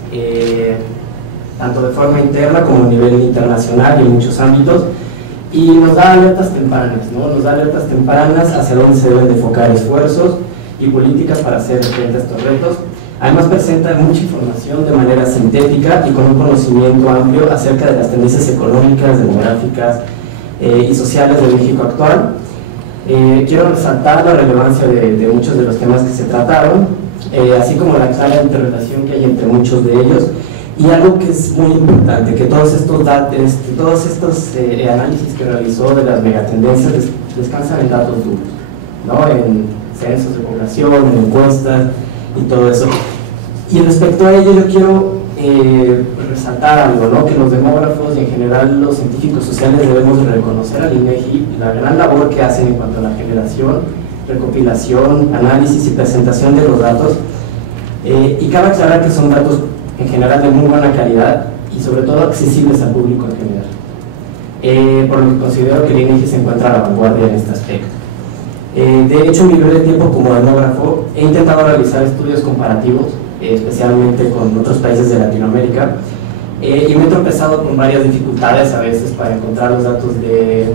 tanto de forma interna como a nivel internacional y en muchos ámbitos, y nos da alertas tempranas, ¿no? Nos da alertas tempranas hacia dónde se deben de enfocar esfuerzos y políticas para hacer frente a estos retos. Además presenta mucha información de manera sintética y con un conocimiento amplio acerca de las tendencias económicas, demográficas y sociales de México actual. Quiero resaltar la relevancia de muchos de los temas que se trataron, así como la clara interrelación que hay entre muchos de ellos, y algo que es muy importante, que todos estos análisis que realizó de las megatendencias descansan en datos duros, ¿no? En censos de población, en encuestas y todo eso. Y respecto a ello yo quiero resaltar algo, ¿no? Que los demógrafos y en general los científicos sociales debemos reconocer al INEGI la gran labor que hacen en cuanto a la generación, recopilación, análisis y presentación de los datos, y cabe aclarar que son datos en general de muy buena calidad y sobre todo accesibles al público en general, por lo que considero que el INEGI se encuentra a la vanguardia en este aspecto. De hecho, en mi breve tiempo como demógrafo he intentado realizar estudios comparativos, especialmente con otros países de Latinoamérica, y me he tropezado con varias dificultades a veces para encontrar los datos de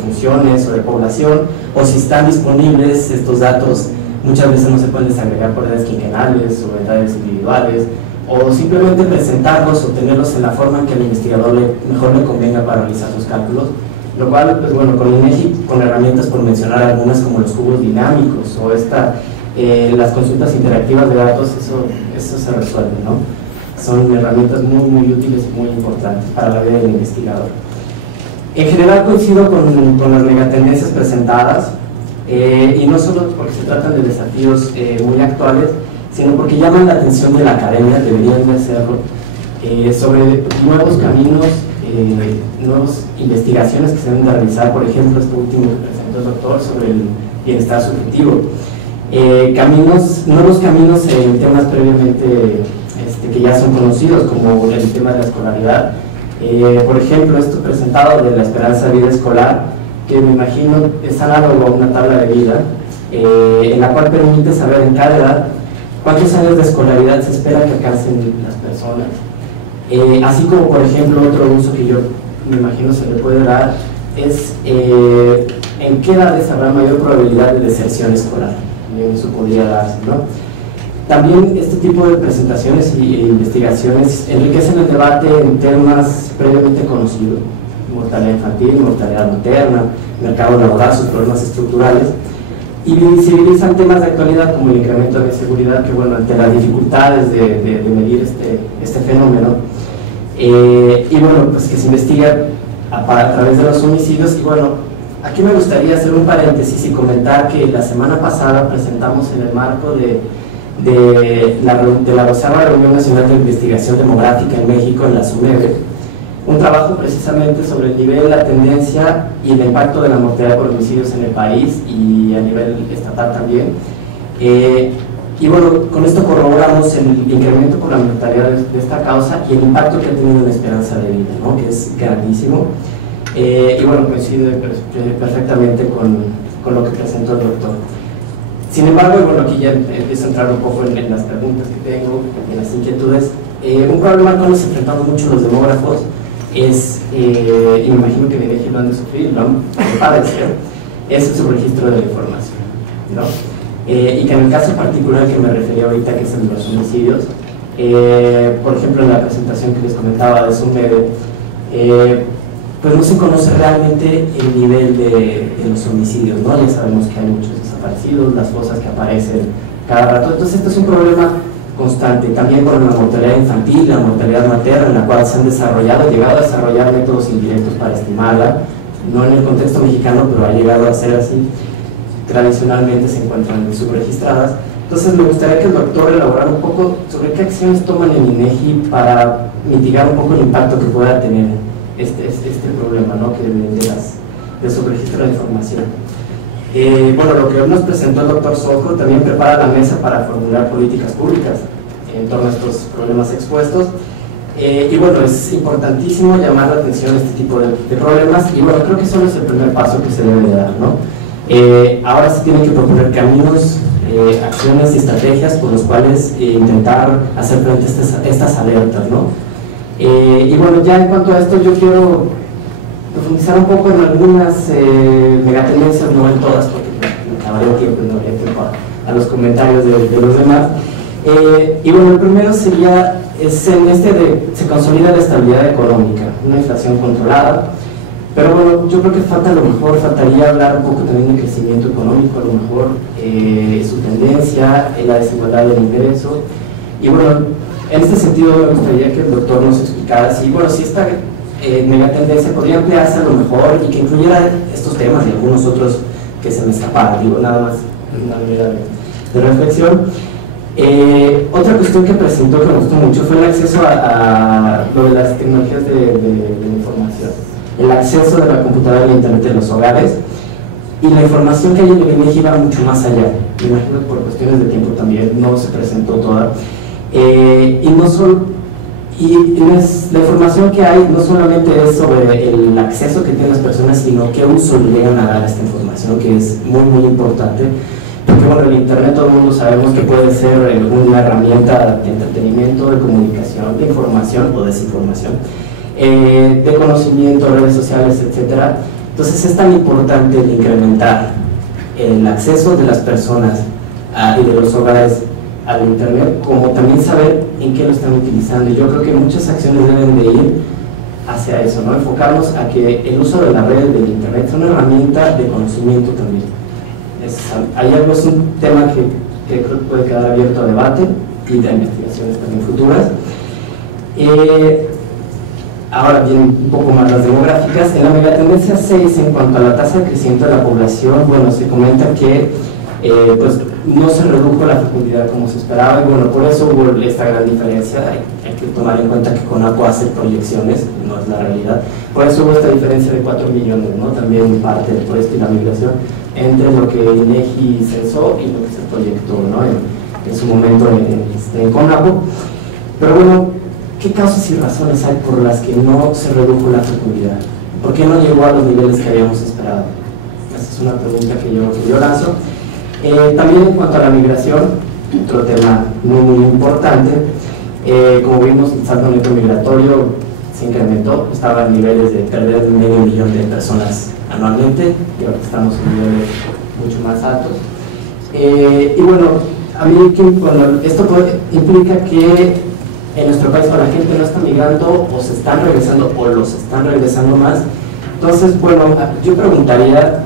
funciones o de población, o si están disponibles estos datos muchas veces no se pueden desagregar por edades quinquenales o edades individuales, o simplemente presentarlos o tenerlos en la forma en que al investigador mejor le convenga para realizar sus cálculos, lo cual, pues bueno, con INEGI, con herramientas por mencionar algunas como los cubos dinámicos o las consultas interactivas de datos, eso se resuelve, ¿no? Son herramientas muy útiles y muy importantes para la vida del investigador. En general coincido con las megatendencias presentadas, y no solo porque se tratan de desafíos muy actuales, sino porque llaman la atención de la academia, deberían de hacerlo, sobre nuevos caminos, nuevas investigaciones que se deben de realizar, por ejemplo, este último que presentó el doctor sobre el bienestar subjetivo. Nuevos caminos en temas previamente que ya son conocidos, como el tema de la escolaridad. Por ejemplo, esto presentado de la esperanza de vida escolar, que me imagino es análogo a una tabla de vida, en la cual permite saber en cada edad cuántos años de escolaridad se espera que alcancen las personas. Así como, por ejemplo, otro uso que yo me imagino se le puede dar es en qué edades habrá mayor probabilidad de deserción escolar. Eso podría darse, ¿no? También este tipo de presentaciones e investigaciones enriquecen el debate en temas previamente conocidos: mortalidad infantil, mortalidad materna, mercado laboral, sus problemas estructurales, y visibilizan temas de actualidad como el incremento de inseguridad, que bueno, ante las dificultades de medir este fenómeno, y bueno, pues que se investiga a través de los homicidios. Y bueno, aquí me gustaría hacer un paréntesis y comentar que la semana pasada presentamos en el marco de la 12ª Reunión Nacional de Investigación Demográfica en México, en la SUNEDE, un trabajo precisamente sobre el nivel, la tendencia y el impacto de la mortalidad por homicidios en el país y a nivel estatal también. Y bueno, con esto corroboramos el incremento por la mortalidad de esta causa y el impacto que ha tenido en la esperanza de vida, ¿no? Que es grandísimo. Y bueno, coincide perfectamente con lo que presentó el doctor. Sin embargo, bueno, aquí ya empiezo a entrar un poco en las preguntas que tengo, en las inquietudes. Un problema al cual nos enfrentamos mucho los demógrafos es, y me imagino que de INEGI lo han de sufrir, lo han de padecer, es el subregistro de la información, ¿no? Y que en el caso particular que me refería ahorita, que es el de los homicidios, por ejemplo, en la presentación que les comentaba de SUNEDE, pues no se conoce realmente el nivel de los homicidios, ¿no? Ya sabemos que hay muchos desaparecidos, las fosas que aparecen cada rato. Entonces esto es un problema constante. También con la mortalidad infantil, la mortalidad materna, en la cual se han llegado a desarrollar métodos indirectos para estimarla, no en el contexto mexicano, pero ha llegado a ser así. Tradicionalmente se encuentran subregistradas. Entonces me gustaría que el doctor elaborara un poco sobre qué acciones toman en INEGI para mitigar un poco el impacto que pueda tener este problema, ¿no?, que de subregistro de información. Bueno, lo que hoy nos presentó el doctor Soco también prepara la mesa para formular políticas públicas en torno a estos problemas expuestos. Y bueno, es importantísimo llamar la atención a este tipo de problemas, y bueno, creo que solo es el primer paso que se debe dar, ¿no? Ahora se tienen que proponer caminos, acciones y estrategias por los cuales intentar hacer frente a estas alertas, ¿no? Y bueno, ya en cuanto a esto, yo quiero profundizar un poco en algunas megatendencias, no en todas, porque me acabaría el tiempo y no habría tiempo a los comentarios de los demás. Y bueno, el primero sería, se consolida la estabilidad económica, una inflación controlada. Pero bueno, yo creo que faltaría hablar un poco también de crecimiento económico, a lo mejor su tendencia, la desigualdad del ingreso. Y bueno, en este sentido me gustaría que el doctor nos explicara si, bueno, si esta megatendencia podría ampliarse a lo mejor y que incluyera estos temas y algunos otros que se me escaparan, digo, nada más una manera de reflexión. Otra cuestión que presentó que me gustó mucho fue el acceso a lo de las tecnologías de información, el acceso de la computadora y el internet en los hogares, y la información que hay en el INEGI va mucho más allá. Me imagino que por cuestiones de tiempo también no se presentó toda, la información que hay no solamente es sobre el acceso que tienen las personas, sino qué uso le llegan a dar a esta información, que es muy muy importante, porque bueno, el internet todo el mundo sabemos que puede ser una herramienta de entretenimiento, de comunicación, de información o desinformación, de conocimiento, redes sociales, etc. Entonces es tan importante el incrementar el acceso de las personas y de los hogares al internet, como también saber en qué lo están utilizando. Y yo creo que muchas acciones deben de ir hacia eso, ¿no? Enfocarnos a que el uso de la red del internet es una herramienta de conocimiento también. Es un tema que creo que puede quedar abierto a debate y de investigaciones también futuras. Ahora bien, un poco más las demográficas. En la megatendencia 6, en cuanto a la tasa de crecimiento de la población, bueno, se comenta que pues no se redujo la fecundidad como se esperaba, y bueno, por eso hubo esta gran diferencia. Hay que tomar en cuenta que CONACO hace proyecciones, no es la realidad. Por eso hubo esta diferencia de 4 millones, ¿no? También en parte por esto y la migración, entre lo que INEGI censó y lo que se proyectó, ¿no?, en su momento en CONACO. Pero bueno, ¿qué causas y razones hay por las que no se redujo la fecundidad? ¿Por qué no llegó a los niveles que habíamos esperado? Esa es una pregunta que yo lanzo. También en cuanto a la migración, otro tema muy muy importante, como vimos, el saldo neto migratorio se incrementó, estaba a niveles de perder 500.000 de personas anualmente, y ahora estamos en niveles mucho más altos. Y bueno, a mí esto implica que en nuestro país la gente no está migrando, o se están regresando, o los están regresando más. Entonces, bueno, yo preguntaría,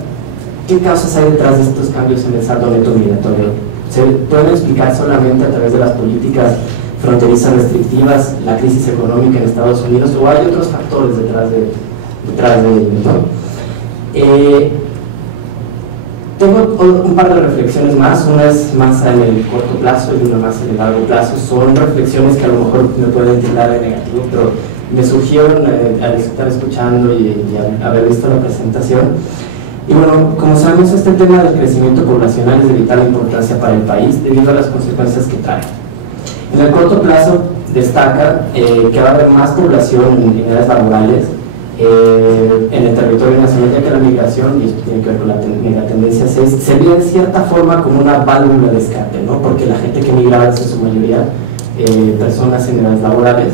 ¿qué causas hay detrás de estos cambios en el saldo neto migratorio? ¿Se pueden explicar solamente a través de las políticas fronterizas restrictivas, la crisis económica en Estados Unidos, o hay otros factores detrás de ello, ¿no? Tengo un par de reflexiones más, una es más en el corto plazo y una más en el largo plazo. Son reflexiones que a lo mejor me pueden tildar de negativo, pero me surgieron al estar escuchando y haber visto la presentación. Y bueno, como sabemos, este tema del crecimiento poblacional es de vital importancia para el país debido a las consecuencias que trae. En el corto plazo destaca que va a haber más población en edades laborales en el territorio nacional, ya que la migración, y esto tiene que ver con la megatendencia 6, se ve de cierta forma como una válvula de escape, ¿no? Porque la gente que migraba es en su mayoría personas en edades laborales.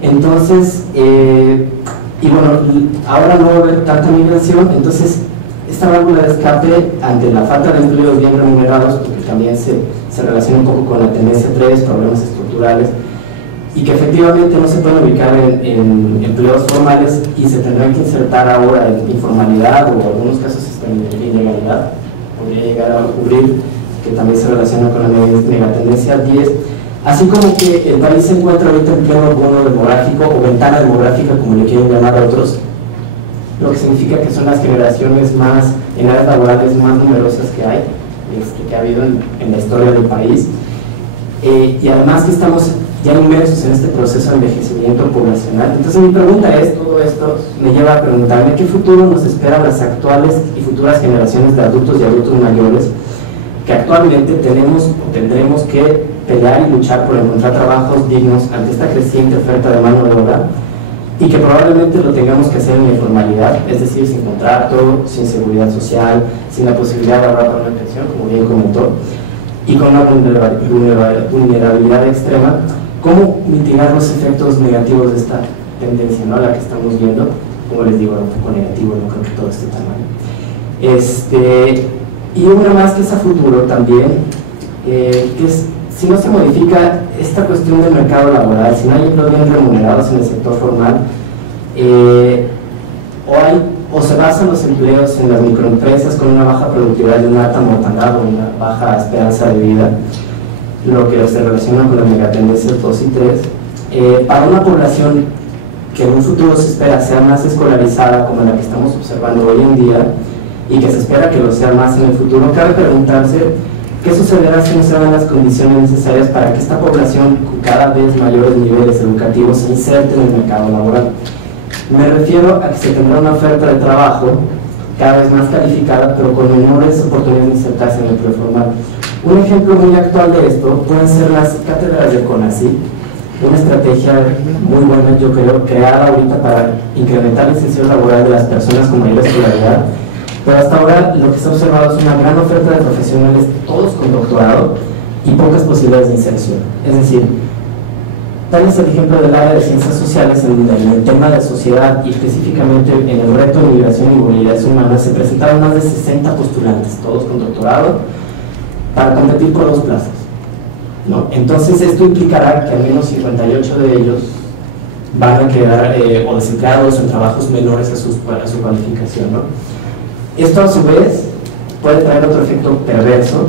Entonces, y bueno, ahora no va a haber tanta migración, entonces esta válvula de escape ante la falta de empleos bien remunerados, porque también se relaciona un poco con la tendencia 3, problemas estructurales, y que efectivamente no se pueden ubicar en empleos formales y se tendrán que insertar ahora en informalidad o en algunos casos en ilegalidad, podría llegar a ocurrir que también se relaciona con la megatendencia 10, así como que el país se encuentra ahorita en pleno bono demográfico o ventana demográfica, como le quieren llamar a otros, lo que significa que son las generaciones más, en áreas laborales más numerosas que hay, que ha habido en la historia del país, y además que estamos ya inmersos en este proceso de envejecimiento poblacional. Entonces mi pregunta es, todo esto me lleva a preguntarme qué futuro nos espera a las actuales y futuras generaciones de adultos y adultos mayores que actualmente tenemos o tendremos que pelear y luchar por encontrar trabajos dignos ante esta creciente oferta de mano de obra, y que probablemente lo tengamos que hacer en la informalidad, es decir, sin contrato, sin seguridad social, sin la posibilidad de ahorrar para una pensión, como bien comentó, y con una vulnerabilidad extrema. ¿Cómo mitigar los efectos negativos de esta tendencia, ¿no?, la que estamos viendo? Como les digo, era un poco negativo, no creo que todo esté tan mal. Y una más que es a futuro también, que es, si no se modifica esta cuestión del mercado laboral, si no hay empleos bien remunerados en el sector formal, o se basan los empleos en las microempresas con una baja productividad y una alta mortandad o una baja esperanza de vida, lo que se relaciona con las megatendencias 2 y 3, para una población que en un futuro se espera sea más escolarizada como la que estamos observando hoy en día, y que se espera que lo sea más en el futuro, cabe preguntarse qué sucederá si no se dan las condiciones necesarias para que esta población con cada vez mayores niveles educativos se inserte en el mercado laboral. Me refiero a que se tendrá una oferta de trabajo cada vez más calificada, pero con menores oportunidades de insertarse en el empleo formal. Un ejemplo muy actual de esto pueden ser las cátedras de CONACYT, una estrategia muy buena, yo creo, creada ahorita para incrementar la inserción laboral de las personas con mayor escolaridad, pero hasta ahora lo que se ha observado es una gran oferta de profesionales, todos con doctorado, y pocas posibilidades de inserción. Es decir, tal es el ejemplo del área de ciencias sociales, en donde en el tema de sociedad y específicamente en el reto de migración y movilidades humanas se presentaron más de 60 postulantes, todos con doctorado, para competir por 2 plazas, ¿no? Entonces esto implicará que al menos 58 de ellos van a quedar o desempleados o en trabajos menores a su cualificación, ¿no? Esto a su vez puede traer otro efecto perverso,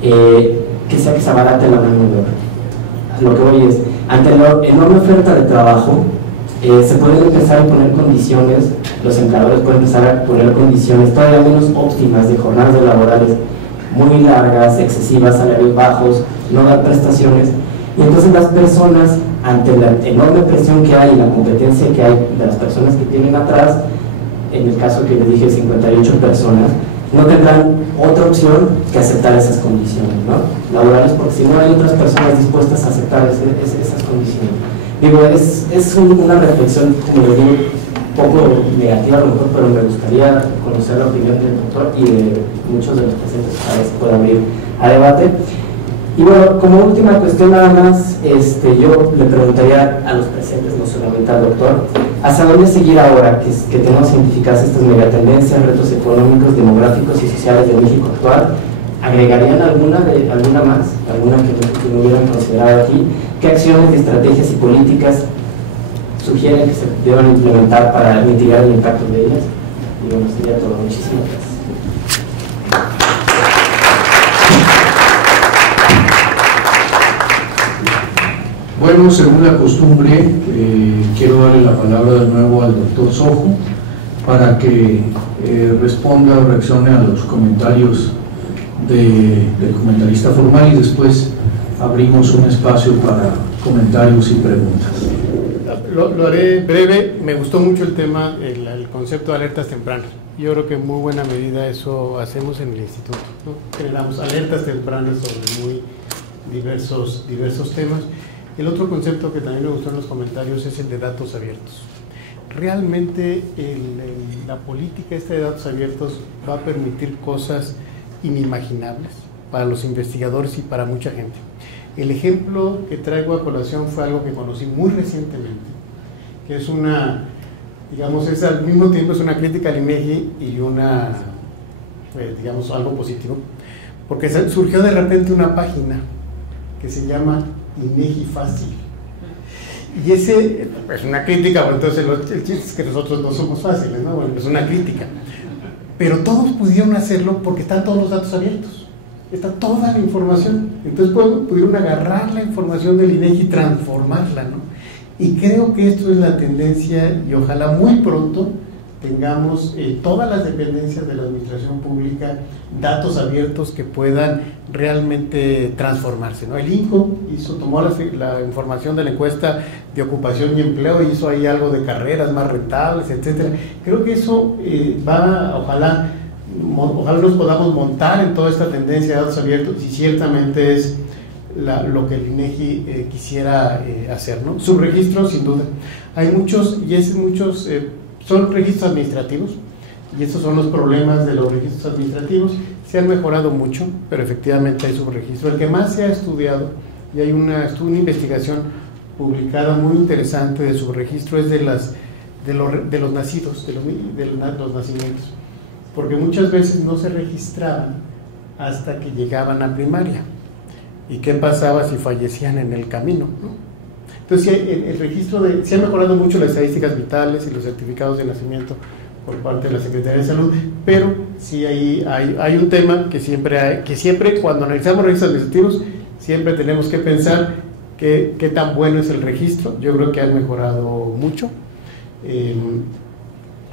que sea que se abarate la mano de obra. Lo que voy es, ante la enorme oferta de trabajo, se pueden empezar a poner condiciones, los empleadores pueden empezar a poner condiciones todavía menos óptimas de jornadas laborales muy largas, excesivas, salarios bajos, no dar prestaciones, y entonces las personas, ante la enorme presión que hay y la competencia que hay de las personas que tienen atrás, en el caso que les dije 58 personas, no tendrán otra opción que aceptar esas condiciones, ¿no?, laborales, porque si no hay otras personas dispuestas a aceptar esas condiciones. Digo, es una reflexión, como les digo, un poco negativa a lo mejor, pero me gustaría conocer la opinión del doctor y de muchos de los presentes para ver si puede abrir a debate. Y bueno, como última cuestión nada más, yo le preguntaría a los presentes, no solamente al doctor, ¿hacia dónde seguir ahora que tenemos identificadas estas megatendencias, retos económicos, demográficos y sociales de México actual? ¿Agregarían alguna más, alguna que no hubieran considerado aquí? ¿Qué acciones, estrategias y políticas sugieren que se deban implementar para mitigar el impacto de ellas? Y bueno, sería todo. Muchísimas gracias. Bueno, según la costumbre, quiero darle la palabra de nuevo al doctor Sojo para que responda o reaccione a los comentarios del comentarista formal, y después abrimos un espacio para comentarios y preguntas. Lo haré breve. Me gustó mucho el tema, el concepto de alertas tempranas. Yo creo que en muy buena medida eso hacemos en el instituto, ¿no? Generamos alertas tempranas sobre muy diversos temas. El otro concepto que también me gustó en los comentarios es el de datos abiertos. Realmente la política de datos abiertos va a permitir cosas inimaginables para los investigadores y para mucha gente. El ejemplo que traigo a colación fue algo que conocí muy recientemente, que es es al mismo tiempo es una crítica al INEGI y algo positivo, porque surgió de repente una página que se llama INEGI Fácil. Y ese es una crítica, bueno, entonces el chiste es que nosotros no somos fáciles, ¿no? Bueno, es una crítica. Pero todos pudieron hacerlo porque están todos los datos abiertos. está toda la información. Entonces pudieron agarrar la información del INEGI y transformarla, ¿no? Y creo que esto es la tendencia, y ojalá muy pronto tengamos todas las dependencias de la administración pública datos abiertos que puedan realmente transformarse, ¿no? El INCO tomó la información de la encuesta de ocupación y empleo y hizo ahí algo de carreras más rentables, etcétera. Creo que eso ojalá nos podamos montar en toda esta tendencia de datos abiertos, y ciertamente es lo que el INEGI quisiera hacer, ¿no? Subregistros, sin duda. Hay muchos, son registros administrativos, y estos son los problemas de los registros administrativos. Se han mejorado mucho, pero efectivamente hay subregistro. El que más se ha estudiado, y hay una investigación publicada muy interesante de subregistro, es de los nacidos, de los nacimientos, porque muchas veces no se registraban hasta que llegaban a primaria. ¿Y qué pasaba si fallecían en el camino, ¿no? Entonces, el registro se ha mejorado mucho las estadísticas vitales y los certificados de nacimiento por parte de la Secretaría de Salud, pero sí hay un tema que siempre cuando analizamos registros administrativos, siempre tenemos que pensar qué tan bueno es el registro. Yo creo que han mejorado mucho,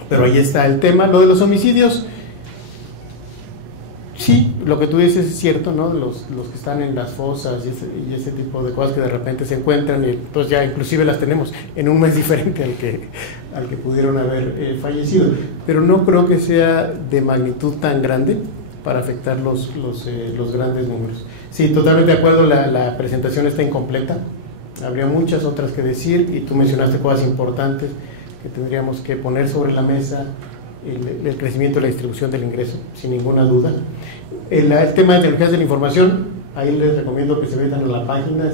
pero ahí está el tema. Lo de los homicidios, sí, lo que tú dices es cierto, ¿no? Los que están en las fosas y ese tipo de cosas que de repente se encuentran, y pues ya inclusive las tenemos en un mes diferente al que pudieron haber fallecido, pero no creo que sea de magnitud tan grande para afectar los grandes números. Sí, totalmente de acuerdo, la presentación está incompleta, habría muchas otras que decir, y tú mencionaste cosas importantes que tendríamos que poner sobre la mesa. El crecimiento y la distribución del ingreso, sin ninguna duda. El tema de tecnologías de la información, ahí les recomiendo que se metan a la página,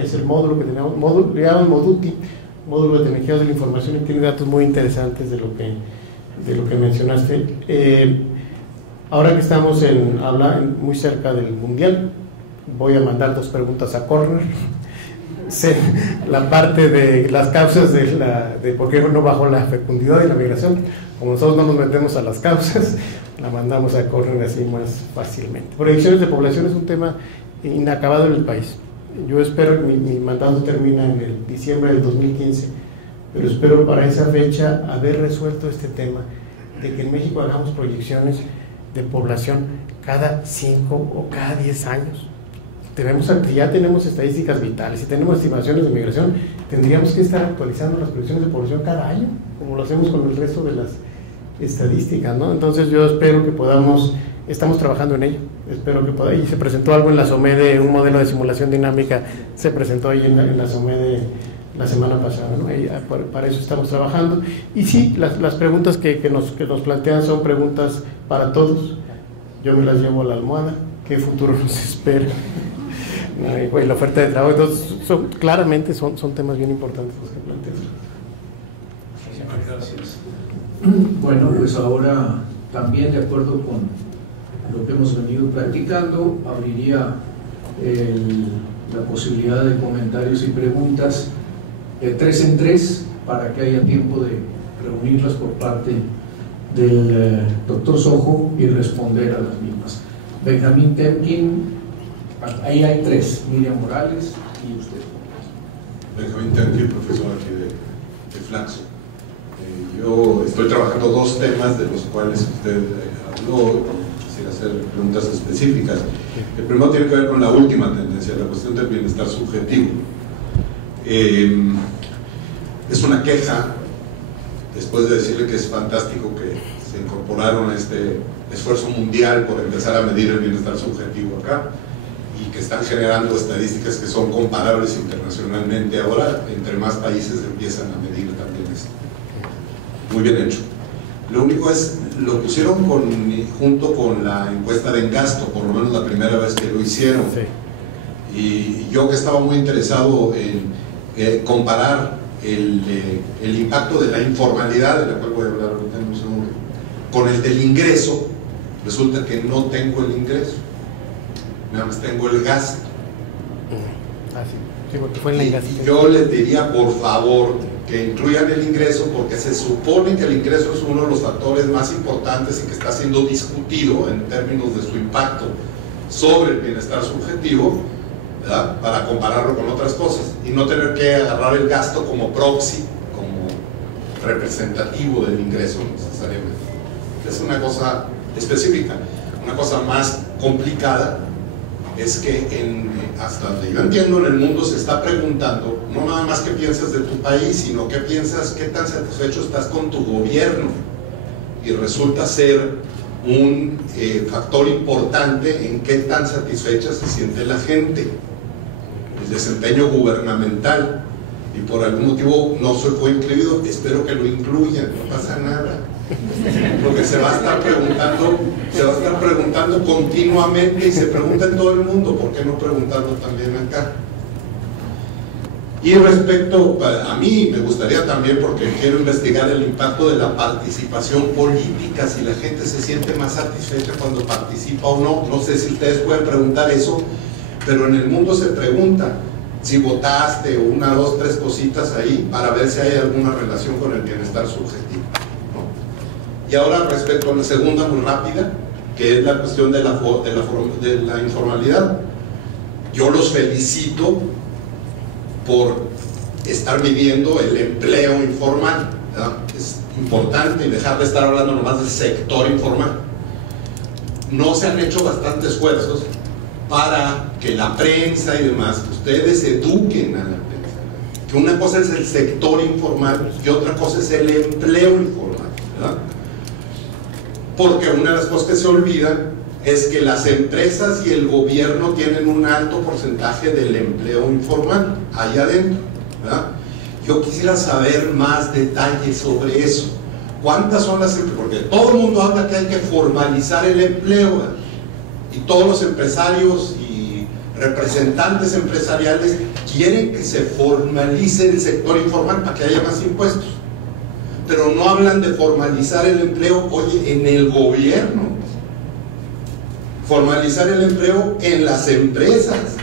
es el módulo que tenemos, le llaman Moduti, módulo de tecnologías de la información, y tiene datos muy interesantes de lo que mencionaste. Ahora que estamos muy cerca del Mundial, voy a mandar 2 preguntas a Corner. La parte de las causas de por qué no bajó la fecundidad y la migración, como nosotros no nos metemos a las causas, la mandamos a correr así más fácilmente. Proyecciones de población es un tema inacabado en el país. Yo espero que mi mandato termina en el diciembre del 2015, pero espero para esa fecha haber resuelto este tema de que en México hagamos proyecciones de población cada 5 o cada 10 años. Ya tenemos estadísticas vitales y tenemos estimaciones de migración, tendríamos que estar actualizando las proyecciones de población cada año, como lo hacemos con el resto de las estadísticas, ¿no? Entonces yo espero que estamos trabajando en ello, y se presentó algo en la SOMEDE, un modelo de simulación dinámica, se presentó ahí en la SOMEDE la semana pasada, ¿no? Para eso estamos trabajando, y sí, las preguntas que nos plantean son preguntas para todos, yo me las llevo a la almohada, ¿qué futuro nos espera? La oferta de trabajo, entonces claramente son temas bien importantes los que planteas. Gracias. Bueno, pues ahora también de acuerdo con lo que hemos venido platicando, abriría la posibilidad de comentarios y preguntas de 3 en 3 para que haya tiempo de reunirlas por parte del doctor Sojo y responder a las mismas. Benjamín Temkin. Ahí hay 3, Miriam Morales y usted. Benjamín Temkin, profesor aquí de Flaxo. Yo estoy trabajando 2 temas de los cuales usted habló, quisiera hacer preguntas específicas. El primero tiene que ver con la última tendencia, la cuestión del bienestar subjetivo. Es una queja, después de decirle que es fantástico que se incorporaron a este esfuerzo mundial por empezar a medir el bienestar subjetivo acá, y que están generando estadísticas que son comparables internacionalmente. Ahora, entre más países empiezan a medir también esto. Muy bien hecho. Lo único es, lo pusieron junto con la encuesta de Engasto, por lo menos la primera vez que lo hicieron. Sí. Y yo que estaba muy interesado en comparar el impacto de la informalidad, de la cual voy a hablar ahorita en un segundo, con el del ingreso, resulta que no tengo el ingreso. Nada más tengo el gasto. Sí, porque fue en la ingreso. Yo les diría, por favor, que incluyan el ingreso, porque se supone que el ingreso es uno de los factores más importantes y que está siendo discutido en términos de su impacto sobre el bienestar subjetivo, ¿verdad?, para compararlo con otras cosas y no tener que agarrar el gasto como proxy, como representativo del ingreso necesariamente. Es una cosa específica. Una cosa más complicada es que hasta donde yo entiendo, en el mundo se está preguntando no nada más qué piensas de tu país, sino qué piensas, qué tan satisfecho estás con tu gobierno, y resulta ser un factor importante en qué tan satisfecha se siente la gente, el desempeño gubernamental. Y por algún motivo no fue incluido, espero que lo incluyan, no pasa nada, porque se va a estar preguntando continuamente, y se pregunta en todo el mundo, ¿por qué no preguntarlo también acá? Y respecto, a mí me gustaría también, porque quiero investigar el impacto de la participación política, si la gente se siente más satisfecha cuando participa o no. No sé si ustedes pueden preguntar eso, pero en el mundo se pregunta si votaste, o una, dos, tres cositas ahí, para ver si hay alguna relación con el bienestar subjetivo, ¿no? Y ahora respecto a la segunda, muy rápida, que es la cuestión de la informalidad. Yo los felicito por estar midiendo el empleo informal, ¿verdad? Es importante dejar de estar hablando nomás del sector informal. No se han hecho bastantes esfuerzos para que la prensa y demás, que ustedes eduquen a la prensa, que una cosa es el sector informal y otra cosa es el empleo informal, ¿verdad? Porque una de las cosas que se olvidan es que las empresas y el gobierno tienen un alto porcentaje del empleo informal ahí adentro, ¿verdad? Yo quisiera saber más detalles sobre eso. ¿Cuántas son las empresas? Porque todo el mundo habla que hay que formalizar el empleo, ¿verdad? Y todos los empresarios y representantes empresariales quieren que se formalice el sector informal para que haya más impuestos, pero no hablan de formalizar el empleo, oye, en el gobierno, formalizar el empleo en las empresas,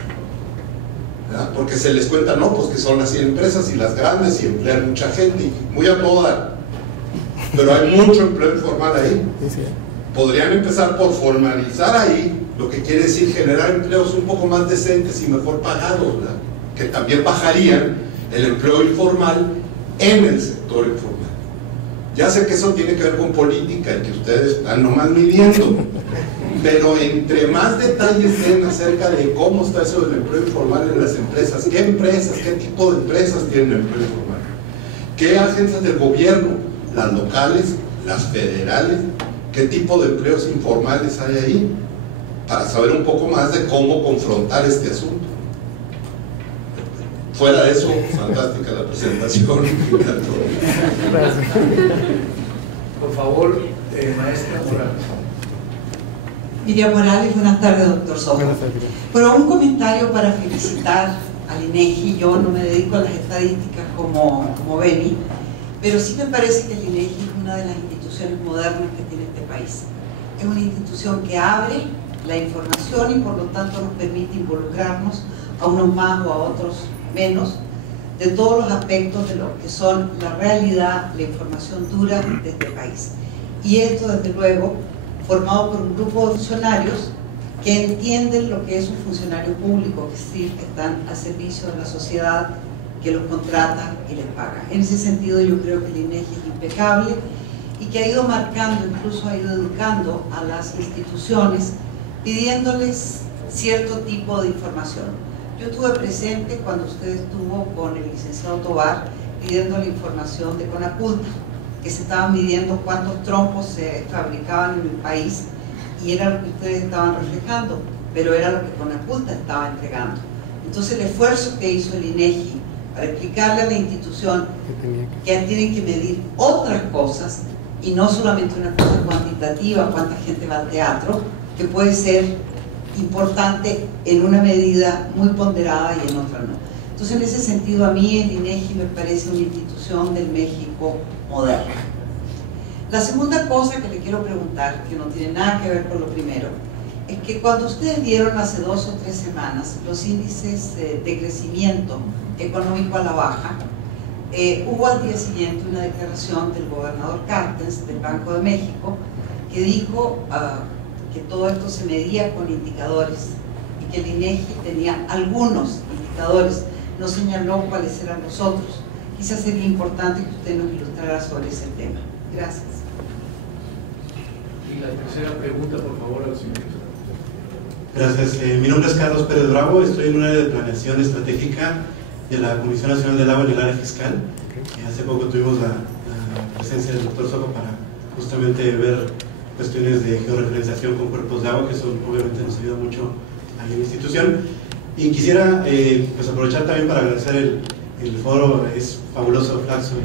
¿verdad? Porque se les cuenta, no, pues que son las empresas y las grandes y emplean mucha gente, y muy a toda, pero hay mucho empleo informal ahí. Podrían empezar por formalizar ahí, lo que quiere decir generar empleos un poco más decentes y mejor pagados, ¿verdad?, que también bajarían el empleo informal en el sector informal. Ya sé que eso tiene que ver con política y que ustedes están nomás midiendo, pero entre más detalles den acerca de cómo está eso del empleo informal en las empresas, qué tipo de empresas tienen empleo informal, qué agencias del gobierno, las locales, las federales, qué tipo de empleos informales hay ahí, para saber un poco más de cómo confrontar este asunto. Fuera de eso, fantástica la presentación. Por favor, maestra Morales. Miriam Morales, buenas tardes, doctor Soto. Bueno, un comentario para felicitar al INEGI. Yo no me dedico a las estadísticas como Beni, pero sí me parece que el INEGI es una de las instituciones modernas que tiene este país. Es una institución que abre la información y por lo tanto nos permite involucrarnos, a unos más o a otros menos, de todos los aspectos de lo que son la realidad, la información dura de este país. Y esto, desde luego, formado por un grupo de funcionarios que entienden lo que es un funcionario público, que sí, que están al servicio de la sociedad, que los contrata y les paga. En ese sentido, yo creo que el INEGI es impecable y que ha ido marcando, incluso ha ido educando a las instituciones, pidiéndoles cierto tipo de información. Yo estuve presente cuando usted estuvo con el licenciado Tobar pidiendo la información de Conaculta, que se estaban midiendo cuántos trompos se fabricaban en el país, y era lo que ustedes estaban reflejando, pero era lo que Conaculta estaba entregando. Entonces el esfuerzo que hizo el INEGI para explicarle a la institución que tienen que medir otras cosas y no solamente una cosa cuantitativa, cuánta gente va al teatro, que puede ser importante en una medida muy ponderada y en otra no. Entonces, en ese sentido, a mí el INEGI me parece una institución del México moderno. La segunda cosa que le quiero preguntar, que no tiene nada que ver con lo primero, es que cuando ustedes dieron hace 2 o 3 semanas los índices de crecimiento económico a la baja, hubo al día siguiente una declaración del gobernador Cárdenas del Banco de México que dijo que todo esto se medía con indicadores y que el INEGI tenía algunos indicadores, no señaló cuáles eran los otros. Quizás sería importante que usted nos ilustrara sobre ese tema. Gracias. Y la tercera pregunta, por favor, a la señora. Gracias. Mi nombre es Carlos Pérez Bravo, estoy en un área de planeación estratégica de la Comisión Nacional del Agua en el área fiscal. Hace poco tuvimos la presencia del doctor Soco para justamente ver cuestiones de georreferenciación con cuerpos de agua, que eso obviamente nos ayuda mucho a la institución. Y quisiera pues aprovechar también para agradecer el foro, es fabuloso, Flaxo,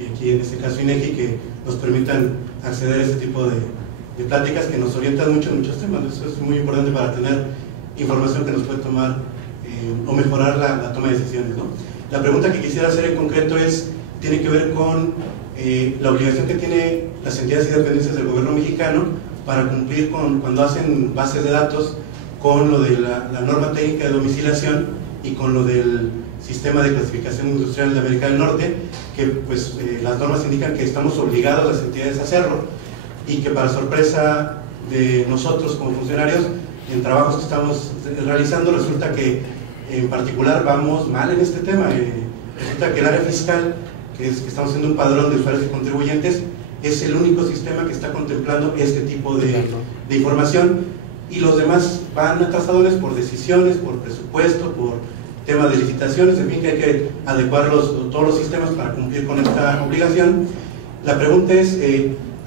y aquí en este caso INEGI, que nos permitan acceder a este tipo de pláticas que nos orientan mucho en muchos temas. Eso es muy importante para tener información que nos puede tomar o mejorar la toma de decisiones, ¿no? La pregunta que quisiera hacer en concreto tiene que ver con la obligación que tiene las entidades y dependencias del gobierno mexicano para cumplir cuando hacen bases de datos con lo de la norma técnica de domiciliación y con lo del sistema de clasificación industrial de América del Norte, que pues las normas indican que estamos obligados las entidades a hacerlo, y que para sorpresa de nosotros como funcionarios, en trabajos que estamos realizando, resulta que en particular vamos mal en este tema. Resulta que el área fiscal, que estamos haciendo un padrón de usuarios y contribuyentes, es el único sistema que está contemplando este tipo de información, y los demás van atrasadores por decisiones, por presupuesto, por temas de licitaciones, en fin, que hay que adecuar todos los sistemas para cumplir con esta obligación. La pregunta es,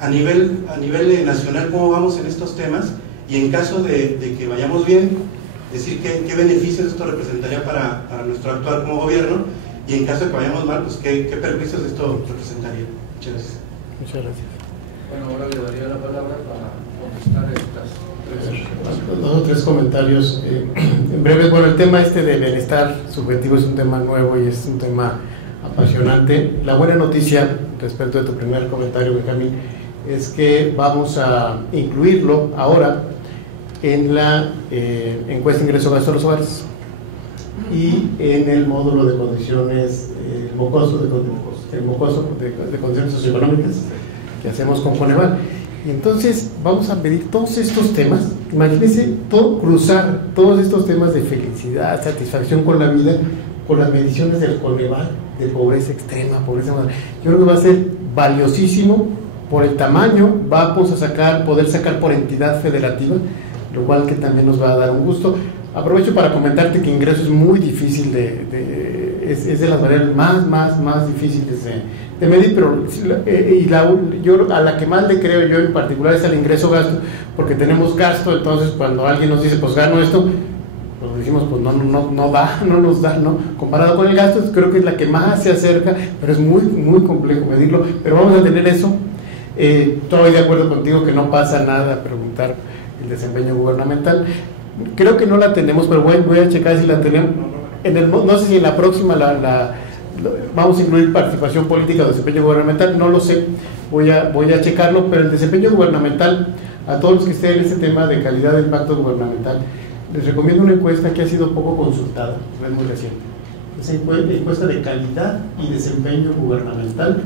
a nivel nacional, ¿cómo vamos en estos temas? Y en caso de que vayamos bien, decir qué beneficios esto representaría para nuestro actuar como gobierno, y en caso de que vayamos mal, pues qué perjuicios esto representaría. Muchas gracias. Muchas gracias. Bueno, ahora le daría la palabra para contestar estas tres. Dos o tres comentarios. En breve, bueno, el tema de bienestar subjetivo es un tema nuevo y es un tema apasionante. La buena noticia respecto de tu primer comentario, Benjamín, es que vamos a incluirlo ahora en la encuesta ingreso-gasto de los hogares y en el módulo de condiciones, el mocoso de condiciones socioeconómicas que hacemos con Coneval. Entonces vamos a medir todos estos temas. Imagínense cruzar todos estos temas de felicidad, satisfacción con la vida, con las mediciones del Coneval de pobreza extrema, pobreza moderada. Yo creo que va a ser valiosísimo por el tamaño. Vamos a poder sacar por entidad federativa, lo cual que también nos va a dar un gusto. Aprovecho para comentarte que ingreso es muy difícil es de las variables más difíciles de medir, pero yo a la que más le creo yo en particular es al ingreso-gasto, porque tenemos gasto. Entonces cuando alguien nos dice pues gano esto, pues decimos pues no nos da, ¿no? Comparado con el gasto, creo que es la que más se acerca, pero es muy complejo medirlo, pero vamos a tener eso. Estoy de acuerdo contigo que no pasa nada a preguntar el desempeño gubernamental. Creo que no la tenemos, pero voy a checar si la tenemos. No sé si en la próxima vamos a incluir participación política o desempeño gubernamental, no lo sé, voy a checarlo, pero el desempeño gubernamental, a todos los que estén en este tema de calidad de impacto gubernamental, les recomiendo una encuesta que ha sido poco consultada, es muy reciente. Es encuesta de calidad y desempeño gubernamental,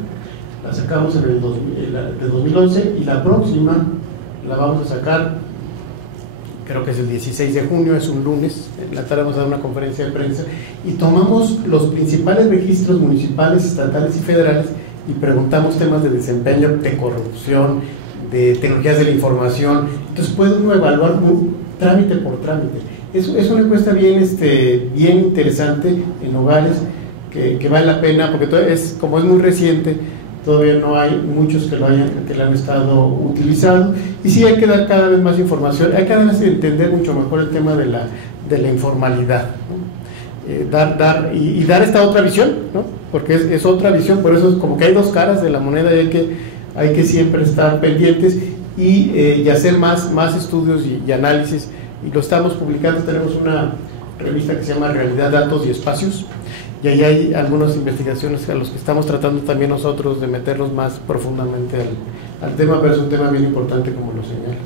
la sacamos en el 2011, y la próxima la vamos a sacar, creo que es el 16 de junio, es un lunes, en la tarde vamos a dar una conferencia de prensa y tomamos los principales registros municipales, estatales y federales y preguntamos temas de desempeño, de corrupción, de tecnologías de la información. Entonces puede uno evaluar trámite por trámite. Es una encuesta bien interesante en hogares que vale la pena, porque como es muy reciente, todavía no hay muchos que la han estado utilizando, y sí hay que dar cada vez más información, hay que cada vez entender mucho mejor el tema de la informalidad, ¿no? Dar esta otra visión, ¿no? Porque es otra visión, por eso es como que hay dos caras de la moneda y hay que siempre estar pendientes y hacer más estudios y análisis, y lo estamos publicando. Tenemos una revista que se llama Realidad, Datos y Espacios, y ahí hay algunas investigaciones a los que estamos tratando también nosotros de meternos más profundamente al tema, pero es un tema bien importante, como lo señalas.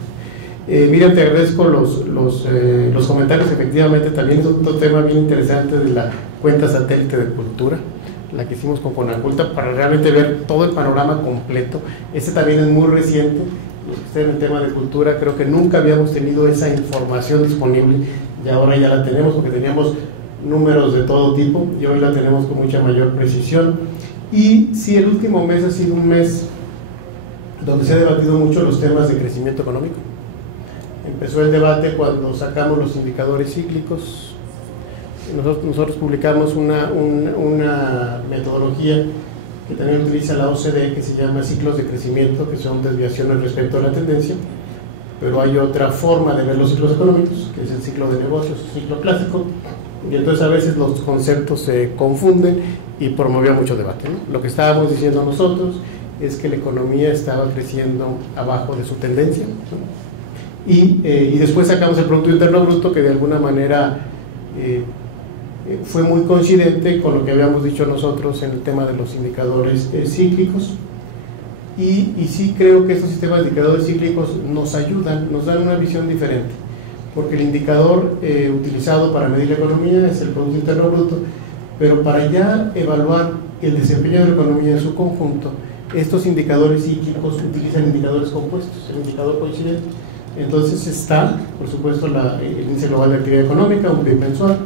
Miriam, te agradezco los comentarios. Efectivamente también es otro tema bien interesante de la cuenta satélite de cultura, la que hicimos con Conaculta, para realmente ver todo el panorama completo. Este también es muy reciente los que estén en el tema de cultura, creo que nunca habíamos tenido esa información disponible y ahora ya la tenemos porque teníamos números de todo tipo y hoy la tenemos con mucha mayor precisión. Y sí, el último mes ha sido un mes donde se ha debatido mucho los temas de crecimiento económico. Empezó el debate cuando sacamos los indicadores cíclicos. Nosotros publicamos una metodología que también utiliza la OCDE, que se llama ciclos de crecimiento, que son desviaciones respecto a la tendencia, pero hay otra forma de ver los ciclos económicos, que es el ciclo de negocios, el ciclo clásico, y entonces a veces los conceptos se confunden y promovió mucho debate, ¿no? Lo que estábamos diciendo nosotros es que la economía estaba creciendo abajo de su tendencia, ¿no? Y después sacamos el Producto Interno Bruto, que de alguna manera fue muy coincidente con lo que habíamos dicho nosotros en el tema de los indicadores cíclicos, y sí creo que estos sistemas de indicadores cíclicos nos ayudan, nos dan una visión diferente, porque el indicador utilizado para medir la economía es el Producto Interno Bruto, pero para ya evaluar el desempeño de la economía en su conjunto, estos indicadores cíclicos utilizan indicadores compuestos, el indicador coincidente. Entonces está, por supuesto, el índice global de actividad económica, un PIB mensual,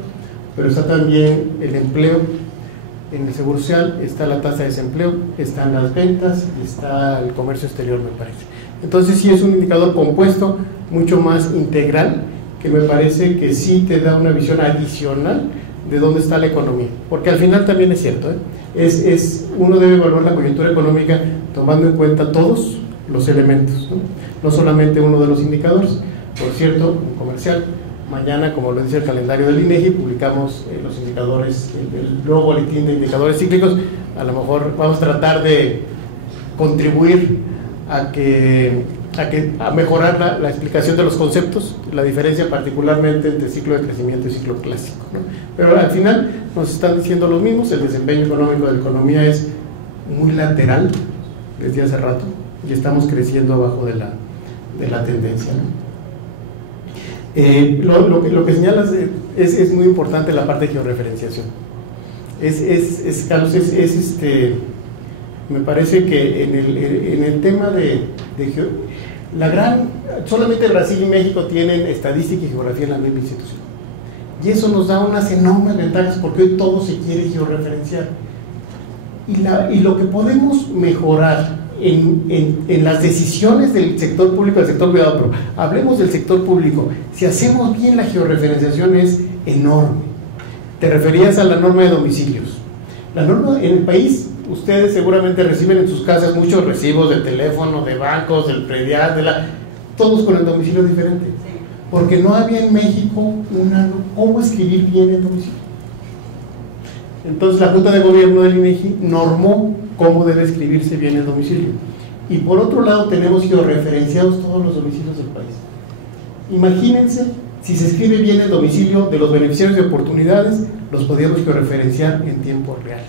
pero está también el empleo. En el Seguro Social está la tasa de desempleo, están las ventas, está el comercio exterior, me parece. Entonces sí es un indicador compuesto, mucho más integral, que me parece que sí te da una visión adicional de dónde está la economía, porque al final también es cierto, uno debe evaluar la coyuntura económica tomando en cuenta todos los elementos, no solamente uno de los indicadores. Por cierto, un comercial, mañana, como lo dice el calendario del INEGI, publicamos los indicadores, el nuevo boletín de indicadores cíclicos. A lo mejor vamos a tratar de contribuir a mejorar la explicación de los conceptos, la diferencia particularmente entre ciclo de crecimiento y ciclo clásico, ¿no? Pero al final nos están diciendo los mismos. El desempeño económico de la economía es muy lateral desde hace rato y estamos creciendo abajo de la tendencia, ¿no? Lo que señalas es muy importante, la parte de georreferenciación. Carlos, me parece que en el tema solamente Brasil y México tienen estadística y geografía en la misma institución, y eso nos da unas enormes ventajas porque hoy todo se quiere georreferenciar, y lo que podemos mejorar en las decisiones del sector público y del sector privado, pero hablemos del sector público, si hacemos bien la georreferenciación es enorme. Te referías a la norma de domicilios. La norma en el país, ustedes seguramente reciben en sus casas muchos recibos de teléfono, de bancos, del predial, todos con el domicilio diferente, porque no había en México cómo escribir bien el domicilio. Entonces la Junta de Gobierno del INEGI normó cómo debe escribirse bien el domicilio, y por otro lado tenemos georreferenciados todos los domicilios del país. Imagínense, si se escribe bien el domicilio de los beneficiarios de oportunidades, los podríamos georreferenciar en tiempo real,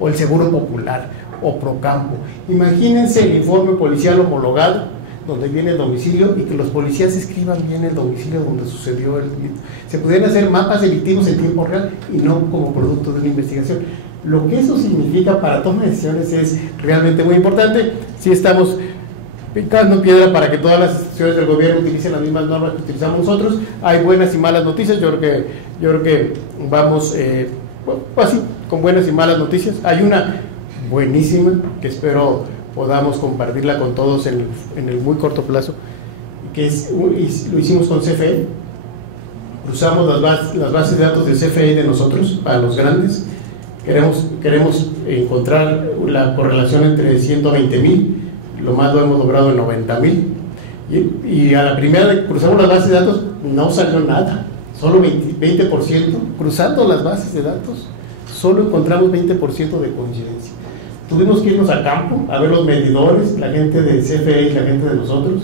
o el Seguro Popular, o Procampo. Imagínense el informe policial homologado, donde viene el domicilio, y que los policías escriban bien el domicilio donde sucedió el delito. Se podrían hacer mapas delictivos en tiempo real y no como producto de una investigación. Lo que eso significa para toma de decisiones es realmente muy importante. Si estamos picando piedra para que todas las instituciones del gobierno utilicen las mismas normas que utilizamos nosotros, hay buenas y malas noticias. Yo creo que vamos así, con buenas y malas noticias. Hay una buenísima que espero podamos compartirla con todos en el muy corto plazo, que lo hicimos con CFE. Cruzamos las bases de datos de CFE de nosotros para los grandes. Queremos encontrar la correlación entre 120,000, lo más lo hemos logrado en 90,000, y a la primera que cruzamos las bases de datos no salió nada, solo 20%. Cruzando las bases de datos solo encontramos 20% de coincidencia. Tuvimos que irnos a campo a ver los medidores, la gente de CFE y la gente de nosotros,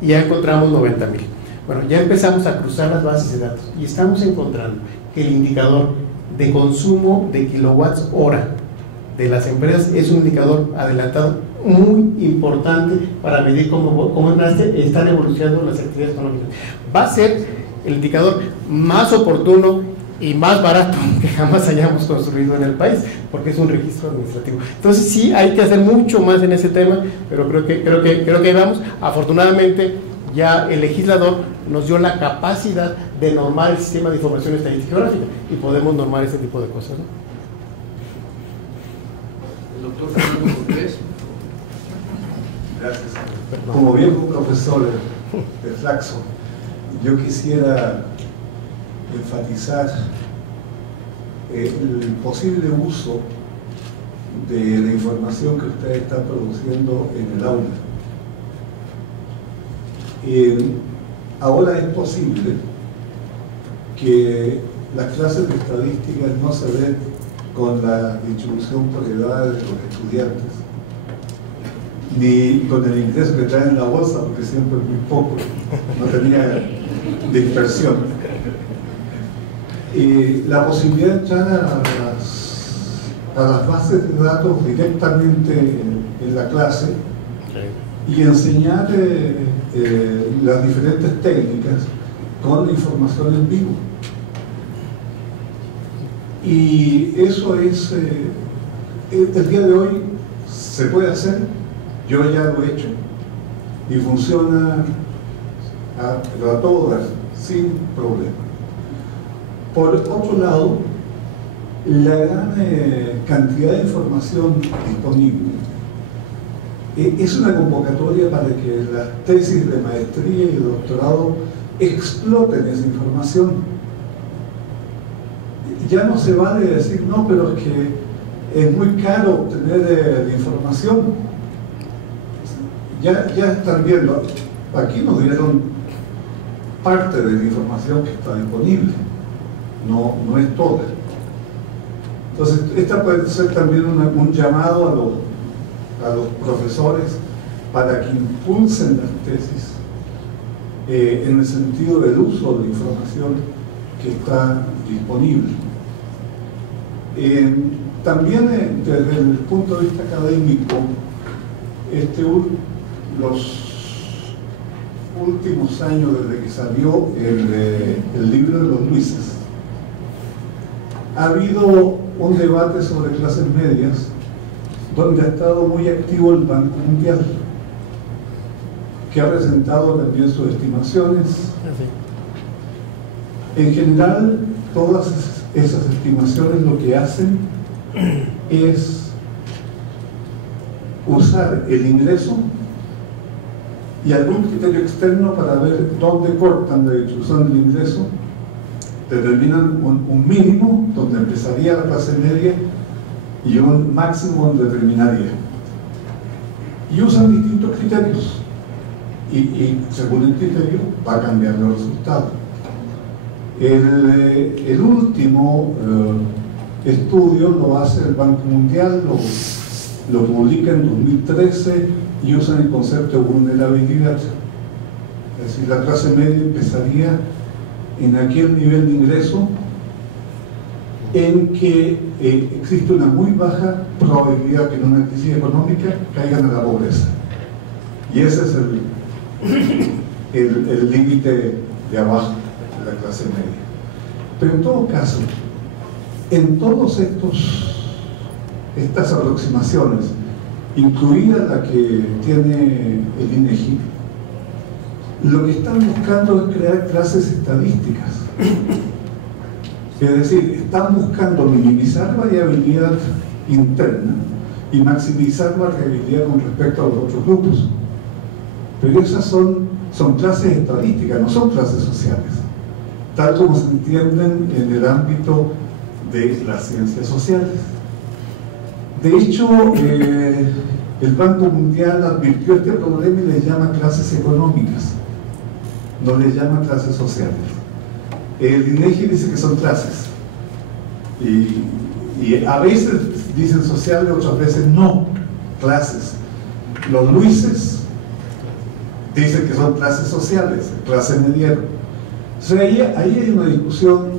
y ya encontramos 90,000. Bueno, ya empezamos a cruzar las bases de datos y estamos encontrando que el indicador de consumo de kilowatts hora de las empresas es un indicador adelantado muy importante para medir cómo están evolucionando las actividades económicas. Va a ser el indicador más oportuno y más barato que jamás hayamos construido en el país, porque es un registro administrativo. Entonces sí hay que hacer mucho más en ese tema, pero creo que ahí vamos. Afortunadamente ya el legislador nos dio la capacidad de normar el sistema de información estadística geográfica y podemos normar ese tipo de cosas, ¿no? El doctor Fernando Cortés. Gracias. Como viejo profesor de Flaxo, yo quisiera enfatizar el posible uso de la información que ustedes están produciendo en el aula. Ahora es posible que las clases de estadísticas no se den con la distribución por edades de los estudiantes, ni con el ingreso que traen en la bolsa, porque siempre es muy poco, no tenía dispersión. La posibilidad de entrar a las bases de datos directamente en la clase y enseñar las diferentes técnicas con la información en vivo. Y eso es, el día de hoy se puede hacer, yo ya lo he hecho y funciona a todas sin problema. Por otro lado, la gran cantidad de información disponible es una convocatoria para que las tesis de maestría y de doctorado exploten esa información. Ya no se vale decir, no, pero es que es muy caro obtener la información. Ya están viendo, aquí nos dieron parte de la información que está disponible, no es toda. Entonces, esta puede ser también un llamado a los profesores para que impulsen las tesis en el sentido del uso de la información que está disponible. También desde el punto de vista académico, los últimos años desde que salió el libro de los Luises, ha habido un debate sobre clases medias donde ha estado muy activo el Banco Mundial, que ha presentado también sus estimaciones. En general, todas esas estimaciones lo que hacen es usar el ingreso y algún criterio externo para ver dónde cortan la distribución del ingreso, determinan un mínimo donde empezaría la clase media y un máximo donde terminaría. Y usan distintos criterios y según el criterio va cambiando el resultado. El último estudio lo hace el Banco Mundial, lo publica en 2013 y usan el concepto de vulnerabilidad. Es decir, la clase media empezaría en aquel nivel de ingreso en que existe una muy baja probabilidad que en una crisis económica caigan a la pobreza. Y ese es el límite de abajo de la clase media. Pero en todo caso, en todas estas aproximaciones, incluida la que tiene el INEGI, lo que están buscando es crear clases estadísticas. Es decir, están buscando minimizar variabilidad interna y maximizar variabilidad con respecto a los otros grupos. Pero esas son clases estadísticas, no son clases sociales, tal como se entienden en el ámbito de las ciencias sociales. De hecho, el Banco Mundial advirtió este problema y le llama clases económicas, no le llama clases sociales. El INEGI dice que son clases y a veces dicen sociales, otras veces no, clases. Los Luises dicen que son clases sociales, clase mediana. O sea, ahí hay una discusión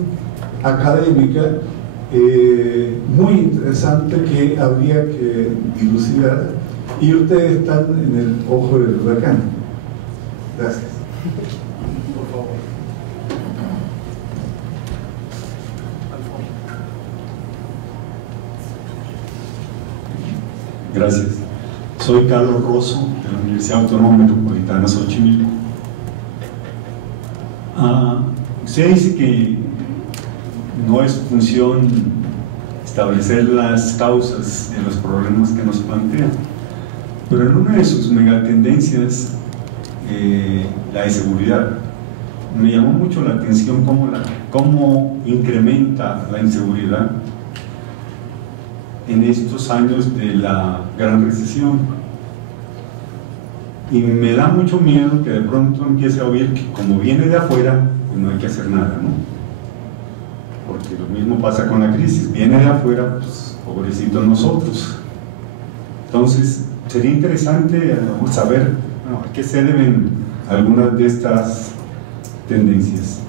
académica muy interesante que habría que dilucidar, y ustedes están en el ojo del huracán. Gracias. Por favor. Gracias. Soy Carlos Rosso, de la Universidad Autónoma Metropolitana Xochimilco. Usted dice que no es su función establecer las causas de los problemas que nos plantean, pero en una de sus megatendencias, la de seguridad, me llamó mucho la atención cómo incrementa la inseguridad en estos años de la gran recesión. Y me da mucho miedo que de pronto empiece a oír que como viene de afuera, pues no hay que hacer nada, ¿no? Porque lo mismo pasa con la crisis, viene de afuera, pues pobrecitos nosotros. Entonces sería interesante saber, bueno, a qué se deben algunas de estas tendencias.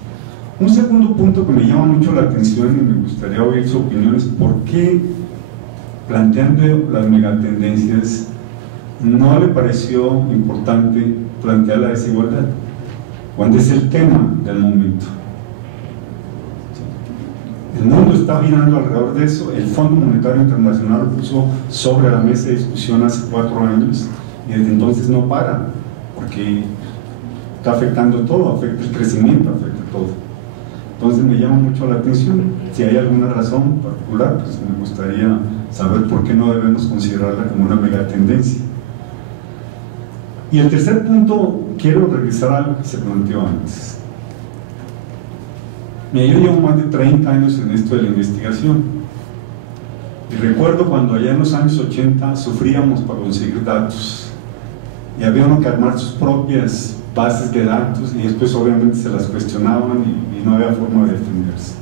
Un segundo punto que me llama mucho la atención y me gustaría oír su opinión es por qué, planteando las megatendencias, no le pareció importante plantear la desigualdad, cuando es el tema del momento. El mundo está girando alrededor de eso. El Fondo Monetario Internacional lo puso sobre la mesa de discusión hace 4 años y desde entonces no para, porque está afectando todo, afecta el crecimiento, afecta todo. Entonces me llama mucho la atención. Si hay alguna razón particular, pues me gustaría saber por qué no debemos considerarla como una megatendencia. Y el tercer punto, quiero regresar a algo que se planteó antes. Yo llevo más de 30 años en esto de la investigación y recuerdo cuando allá en los años 80 sufríamos para conseguir datos y había uno que armar sus propias bases de datos y después obviamente se las cuestionaban y no había forma de defenderse.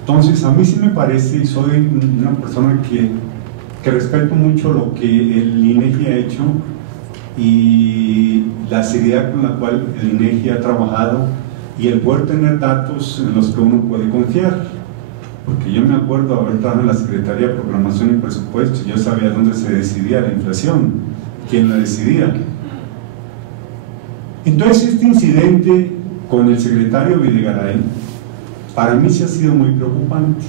Entonces a mí sí me parece, y soy una persona que respeto mucho lo que el INEGI ha hecho y la seriedad con la cual el INEGI ha trabajado y el poder tener datos en los que uno puede confiar, porque yo me acuerdo haber estado en la Secretaría de Programación y Presupuesto y yo sabía dónde se decidía la inflación, quién la decidía. Entonces este incidente con el secretario Videgaray para mí sí ha sido muy preocupante,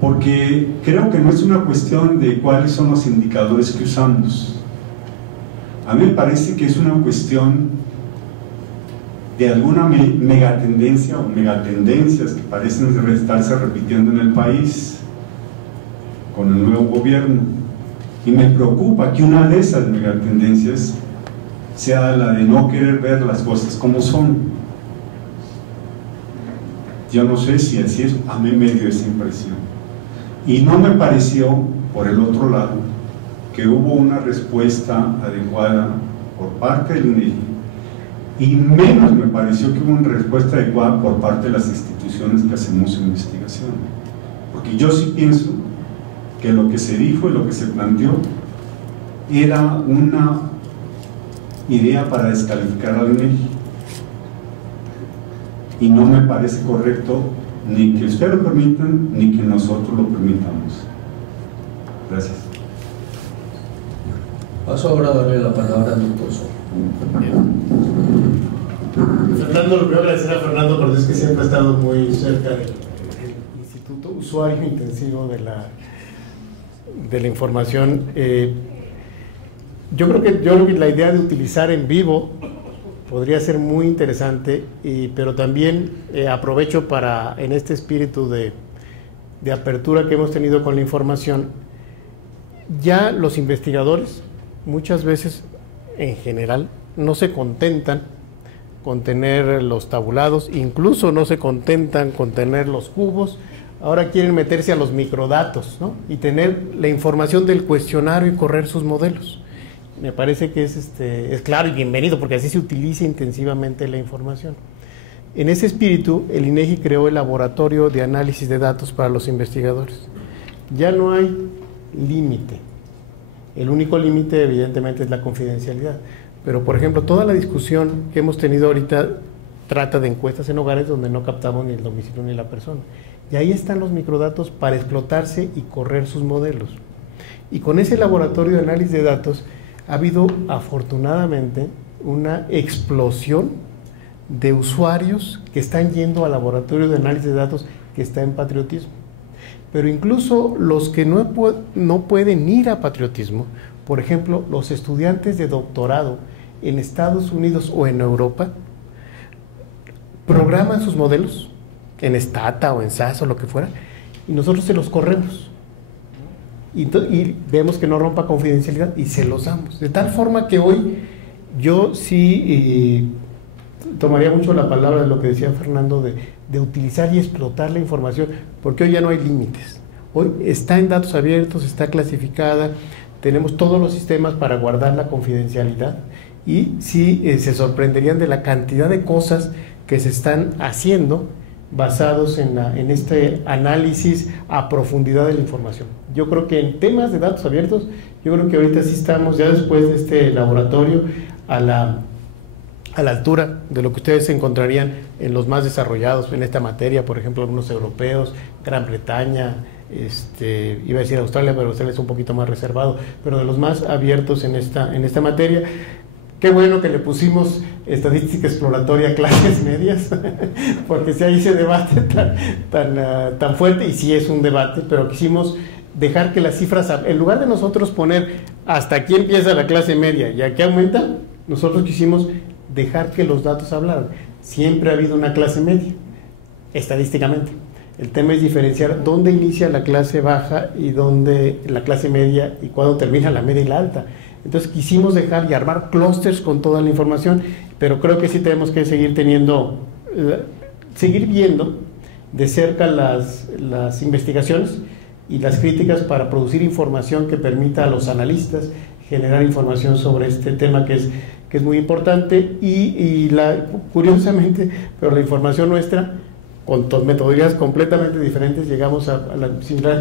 porque creo que no es una cuestión de cuáles son los indicadores que usamos. A mí me parece que es una cuestión de alguna megatendencia o megatendencias que parecen estarse repitiendo en el país con el nuevo gobierno, y me preocupa que una de esas megatendencias sea la de no querer ver las cosas como son. Yo no sé si así es, a mí me dio esa impresión y no me pareció, por el otro lado, que hubo una respuesta adecuada por parte del INEGI, y menos me pareció que hubo una respuesta adecuada por parte de las instituciones que hacemos investigación, porque yo sí pienso que lo que se dijo y lo que se planteó era una idea para descalificar al INEGI, y no me parece correcto ni que ustedes lo permitan ni que nosotros lo permitamos. Gracias. Paso ahora a darle la palabra al doctor Soto. Fernando, lo primero agradecer a Fernando Cortés, que siempre ha estado muy cerca del Instituto, usuario intensivo de la información. Yo creo que la idea de utilizar en vivo podría ser muy interesante, pero también aprovecho para, en este espíritu de apertura que hemos tenido con la información, ya los investigadores muchas veces, en general, no se contentan con tener los tabulados, incluso no se contentan con tener los cubos, ahora quieren meterse a los microdatos, ¿no? Y tener la información del cuestionario y correr sus modelos. Me parece que es claro y bienvenido, porque así se utiliza intensivamente la información. En ese espíritu, el INEGI creó el Laboratorio de Análisis de Datos para los Investigadores. Ya no hay límite. El único límite, evidentemente, es la confidencialidad. Pero, por ejemplo, toda la discusión que hemos tenido ahorita trata de encuestas en hogares donde no captamos ni el domicilio ni la persona. Y ahí están los microdatos para explotarse y correr sus modelos. Y con ese laboratorio de análisis de datos ha habido, afortunadamente, una explosión de usuarios que están yendo al laboratorio de análisis de datos que está en patriotismo. pero incluso los que no pueden ir a patriotismo, por ejemplo, los estudiantes de doctorado en Estados Unidos o en Europa, programan sus modelos en Stata o en SAS o lo que fuera, y nosotros se los corremos. Y vemos que no rompa confidencialidad y se los damos. De tal forma que hoy yo sí tomaría mucho la palabra de lo que decía Fernando de utilizar y explotar la información, porque hoy ya no hay límites. Hoy está en datos abiertos, está clasificada, tenemos todos los sistemas para guardar la confidencialidad, y sí se sorprenderían de la cantidad de cosas que se están haciendo basados en este análisis a profundidad de la información. Yo creo que en temas de datos abiertos, yo creo que ahorita sí estamos, ya después de este laboratorio, a la altura de lo que ustedes encontrarían en los más desarrollados en esta materia, por ejemplo, algunos europeos, Gran Bretaña, iba a decir Australia, pero Australia es un poquito más reservado, pero de los más abiertos en esta materia. Qué bueno que le pusimos estadística exploratoria a clases medias, porque si hay ese debate tan fuerte, y sí es un debate, pero quisimos dejar que las cifras, en lugar de nosotros poner hasta aquí empieza la clase media y aquí aumenta, nosotros quisimos dejar que los datos hablaran. Siempre ha habido una clase media, estadísticamente. El tema es diferenciar dónde inicia la clase baja y dónde la clase media y cuándo termina la media y la alta. Entonces quisimos dejar y armar clústeres con toda la información, pero creo que sí tenemos que seguir viendo de cerca las investigaciones y las críticas para producir información que permita a los analistas generar información sobre este tema que es muy importante, y curiosamente, pero la información nuestra, con metodologías completamente diferentes, llegamos a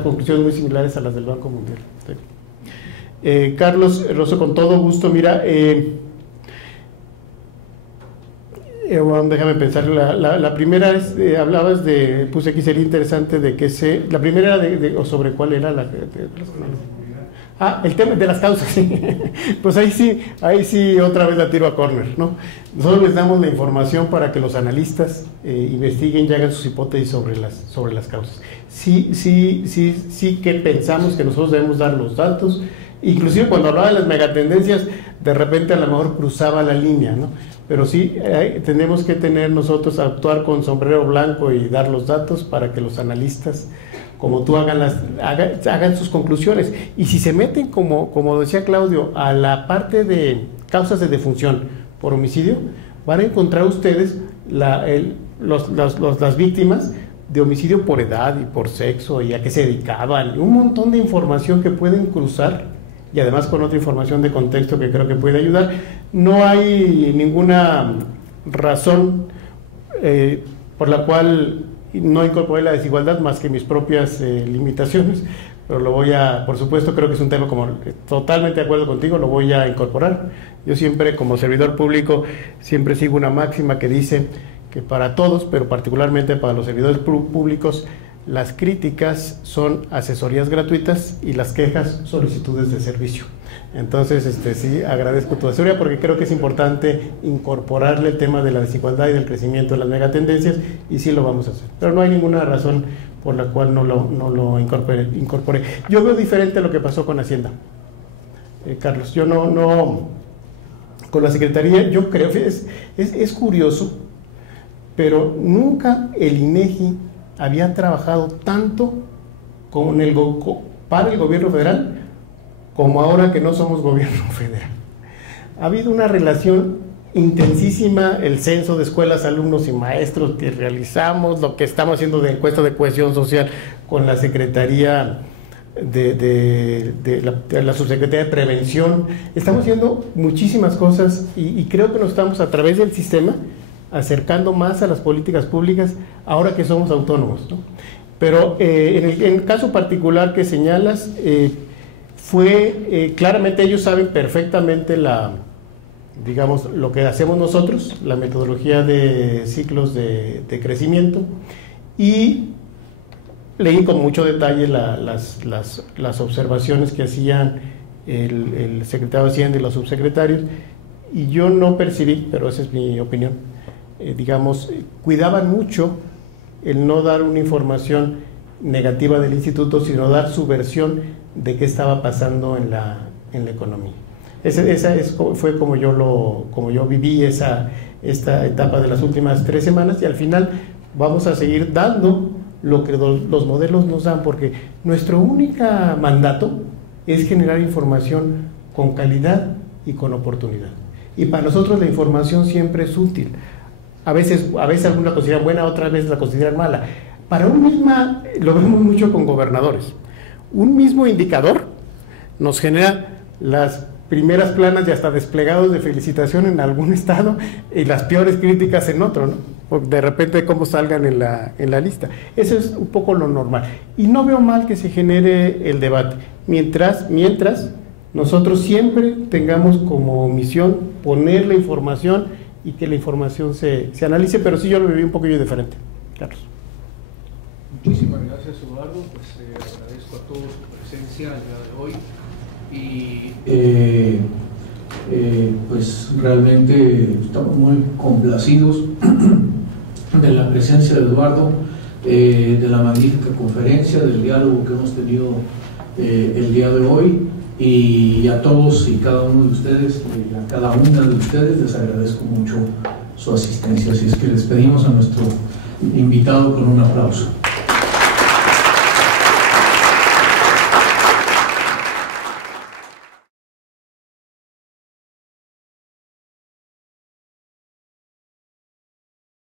conclusiones muy similares a las del Banco Mundial. ¿Sí? Carlos Rosso, con todo gusto. Mira, déjame pensar, la primera es, hablabas de, puse aquí, sería interesante de que la primera o sobre cuál era el tema de las causas. Pues ahí sí otra vez la tiro a córner, ¿no? Nosotros les damos la información para que los analistas investiguen y hagan sus hipótesis sobre las causas. Sí que pensamos que nosotros debemos dar los datos. Inclusive cuando hablaba de las megatendencias, de repente a lo mejor cruzaba la línea, ¿no? Pero sí tenemos que nosotros actuar con sombrero blanco y dar los datos para que los analistas, como tú, hagan sus conclusiones. Y si se meten, como decía Claudio, a la parte de causas de defunción por homicidio, van a encontrar ustedes las víctimas de homicidio por edad y por sexo y a qué se dedicaban, y un montón de información que pueden cruzar, y además con otra información de contexto que creo que puede ayudar. No hay ninguna razón por la cual no incorporé la desigualdad más que mis propias limitaciones, pero por supuesto, creo que es un tema, como totalmente de acuerdo contigo, lo voy a incorporar. Yo siempre, como servidor público, siempre sigo una máxima que dice que para todos, pero particularmente para los servidores públicos, las críticas son asesorías gratuitas y las quejas solicitudes de servicio. Entonces, sí, agradezco tu asesoría, porque creo que es importante incorporarle el tema de la desigualdad y del crecimiento de las megatendencias, y sí lo vamos a hacer. Pero no hay ninguna razón por la cual no lo incorporé. Yo veo diferente lo que pasó con Hacienda, Carlos. Yo no con la Secretaría, yo creo, es curioso, pero nunca el INEGI había trabajado tanto para el gobierno federal como ahora que no somos gobierno federal. Ha habido una relación intensísima, el censo de escuelas, alumnos y maestros que realizamos, lo que estamos haciendo de encuesta de cohesión social con la Secretaría de la Subsecretaría de Prevención. Estamos haciendo muchísimas cosas y creo que nos estamos, a través del sistema, acercando más a las políticas públicas ahora que somos autónomos, ¿no? Pero en el caso particular que señalas, claramente ellos saben perfectamente digamos, lo que hacemos nosotros, la metodología de ciclos de crecimiento, y leí con mucho detalle las observaciones que hacían el secretario de Hacienda y los subsecretarios, y yo no percibí, pero esa es mi opinión, digamos, cuidaban mucho el no dar una información negativa del instituto, sino dar su versión de qué estaba pasando en la economía. Fue como yo viví esta etapa de las últimas 3 semanas, y al final vamos a seguir dando lo que los modelos nos dan, porque nuestro único mandato es generar información con calidad y con oportunidad. Y para nosotros la información siempre es útil. A veces algunos la consideran buena, otras veces la consideran mala. Para lo vemos mucho con gobernadores. Un mismo indicador nos genera las primeras planas y hasta desplegados de felicitación en algún estado y las peores críticas en otro, ¿no? Porque de repente cómo salgan en la lista. Eso es un poco lo normal. Y no veo mal que se genere el debate, mientras nosotros siempre tengamos como misión poner la información y que la información se analice, pero sí yo lo viví un poquillo diferente. Carlos. Muchísimas gracias, Eduardo. Pues agradezco a todos su presencia el día de hoy y pues realmente estamos muy complacidos de la presencia de Eduardo, de la magnífica conferencia, del diálogo que hemos tenido el día de hoy, y a todos y cada uno de ustedes, y a cada una de ustedes les agradezco mucho su asistencia. Así es que les pedimos a nuestro invitado con un aplauso.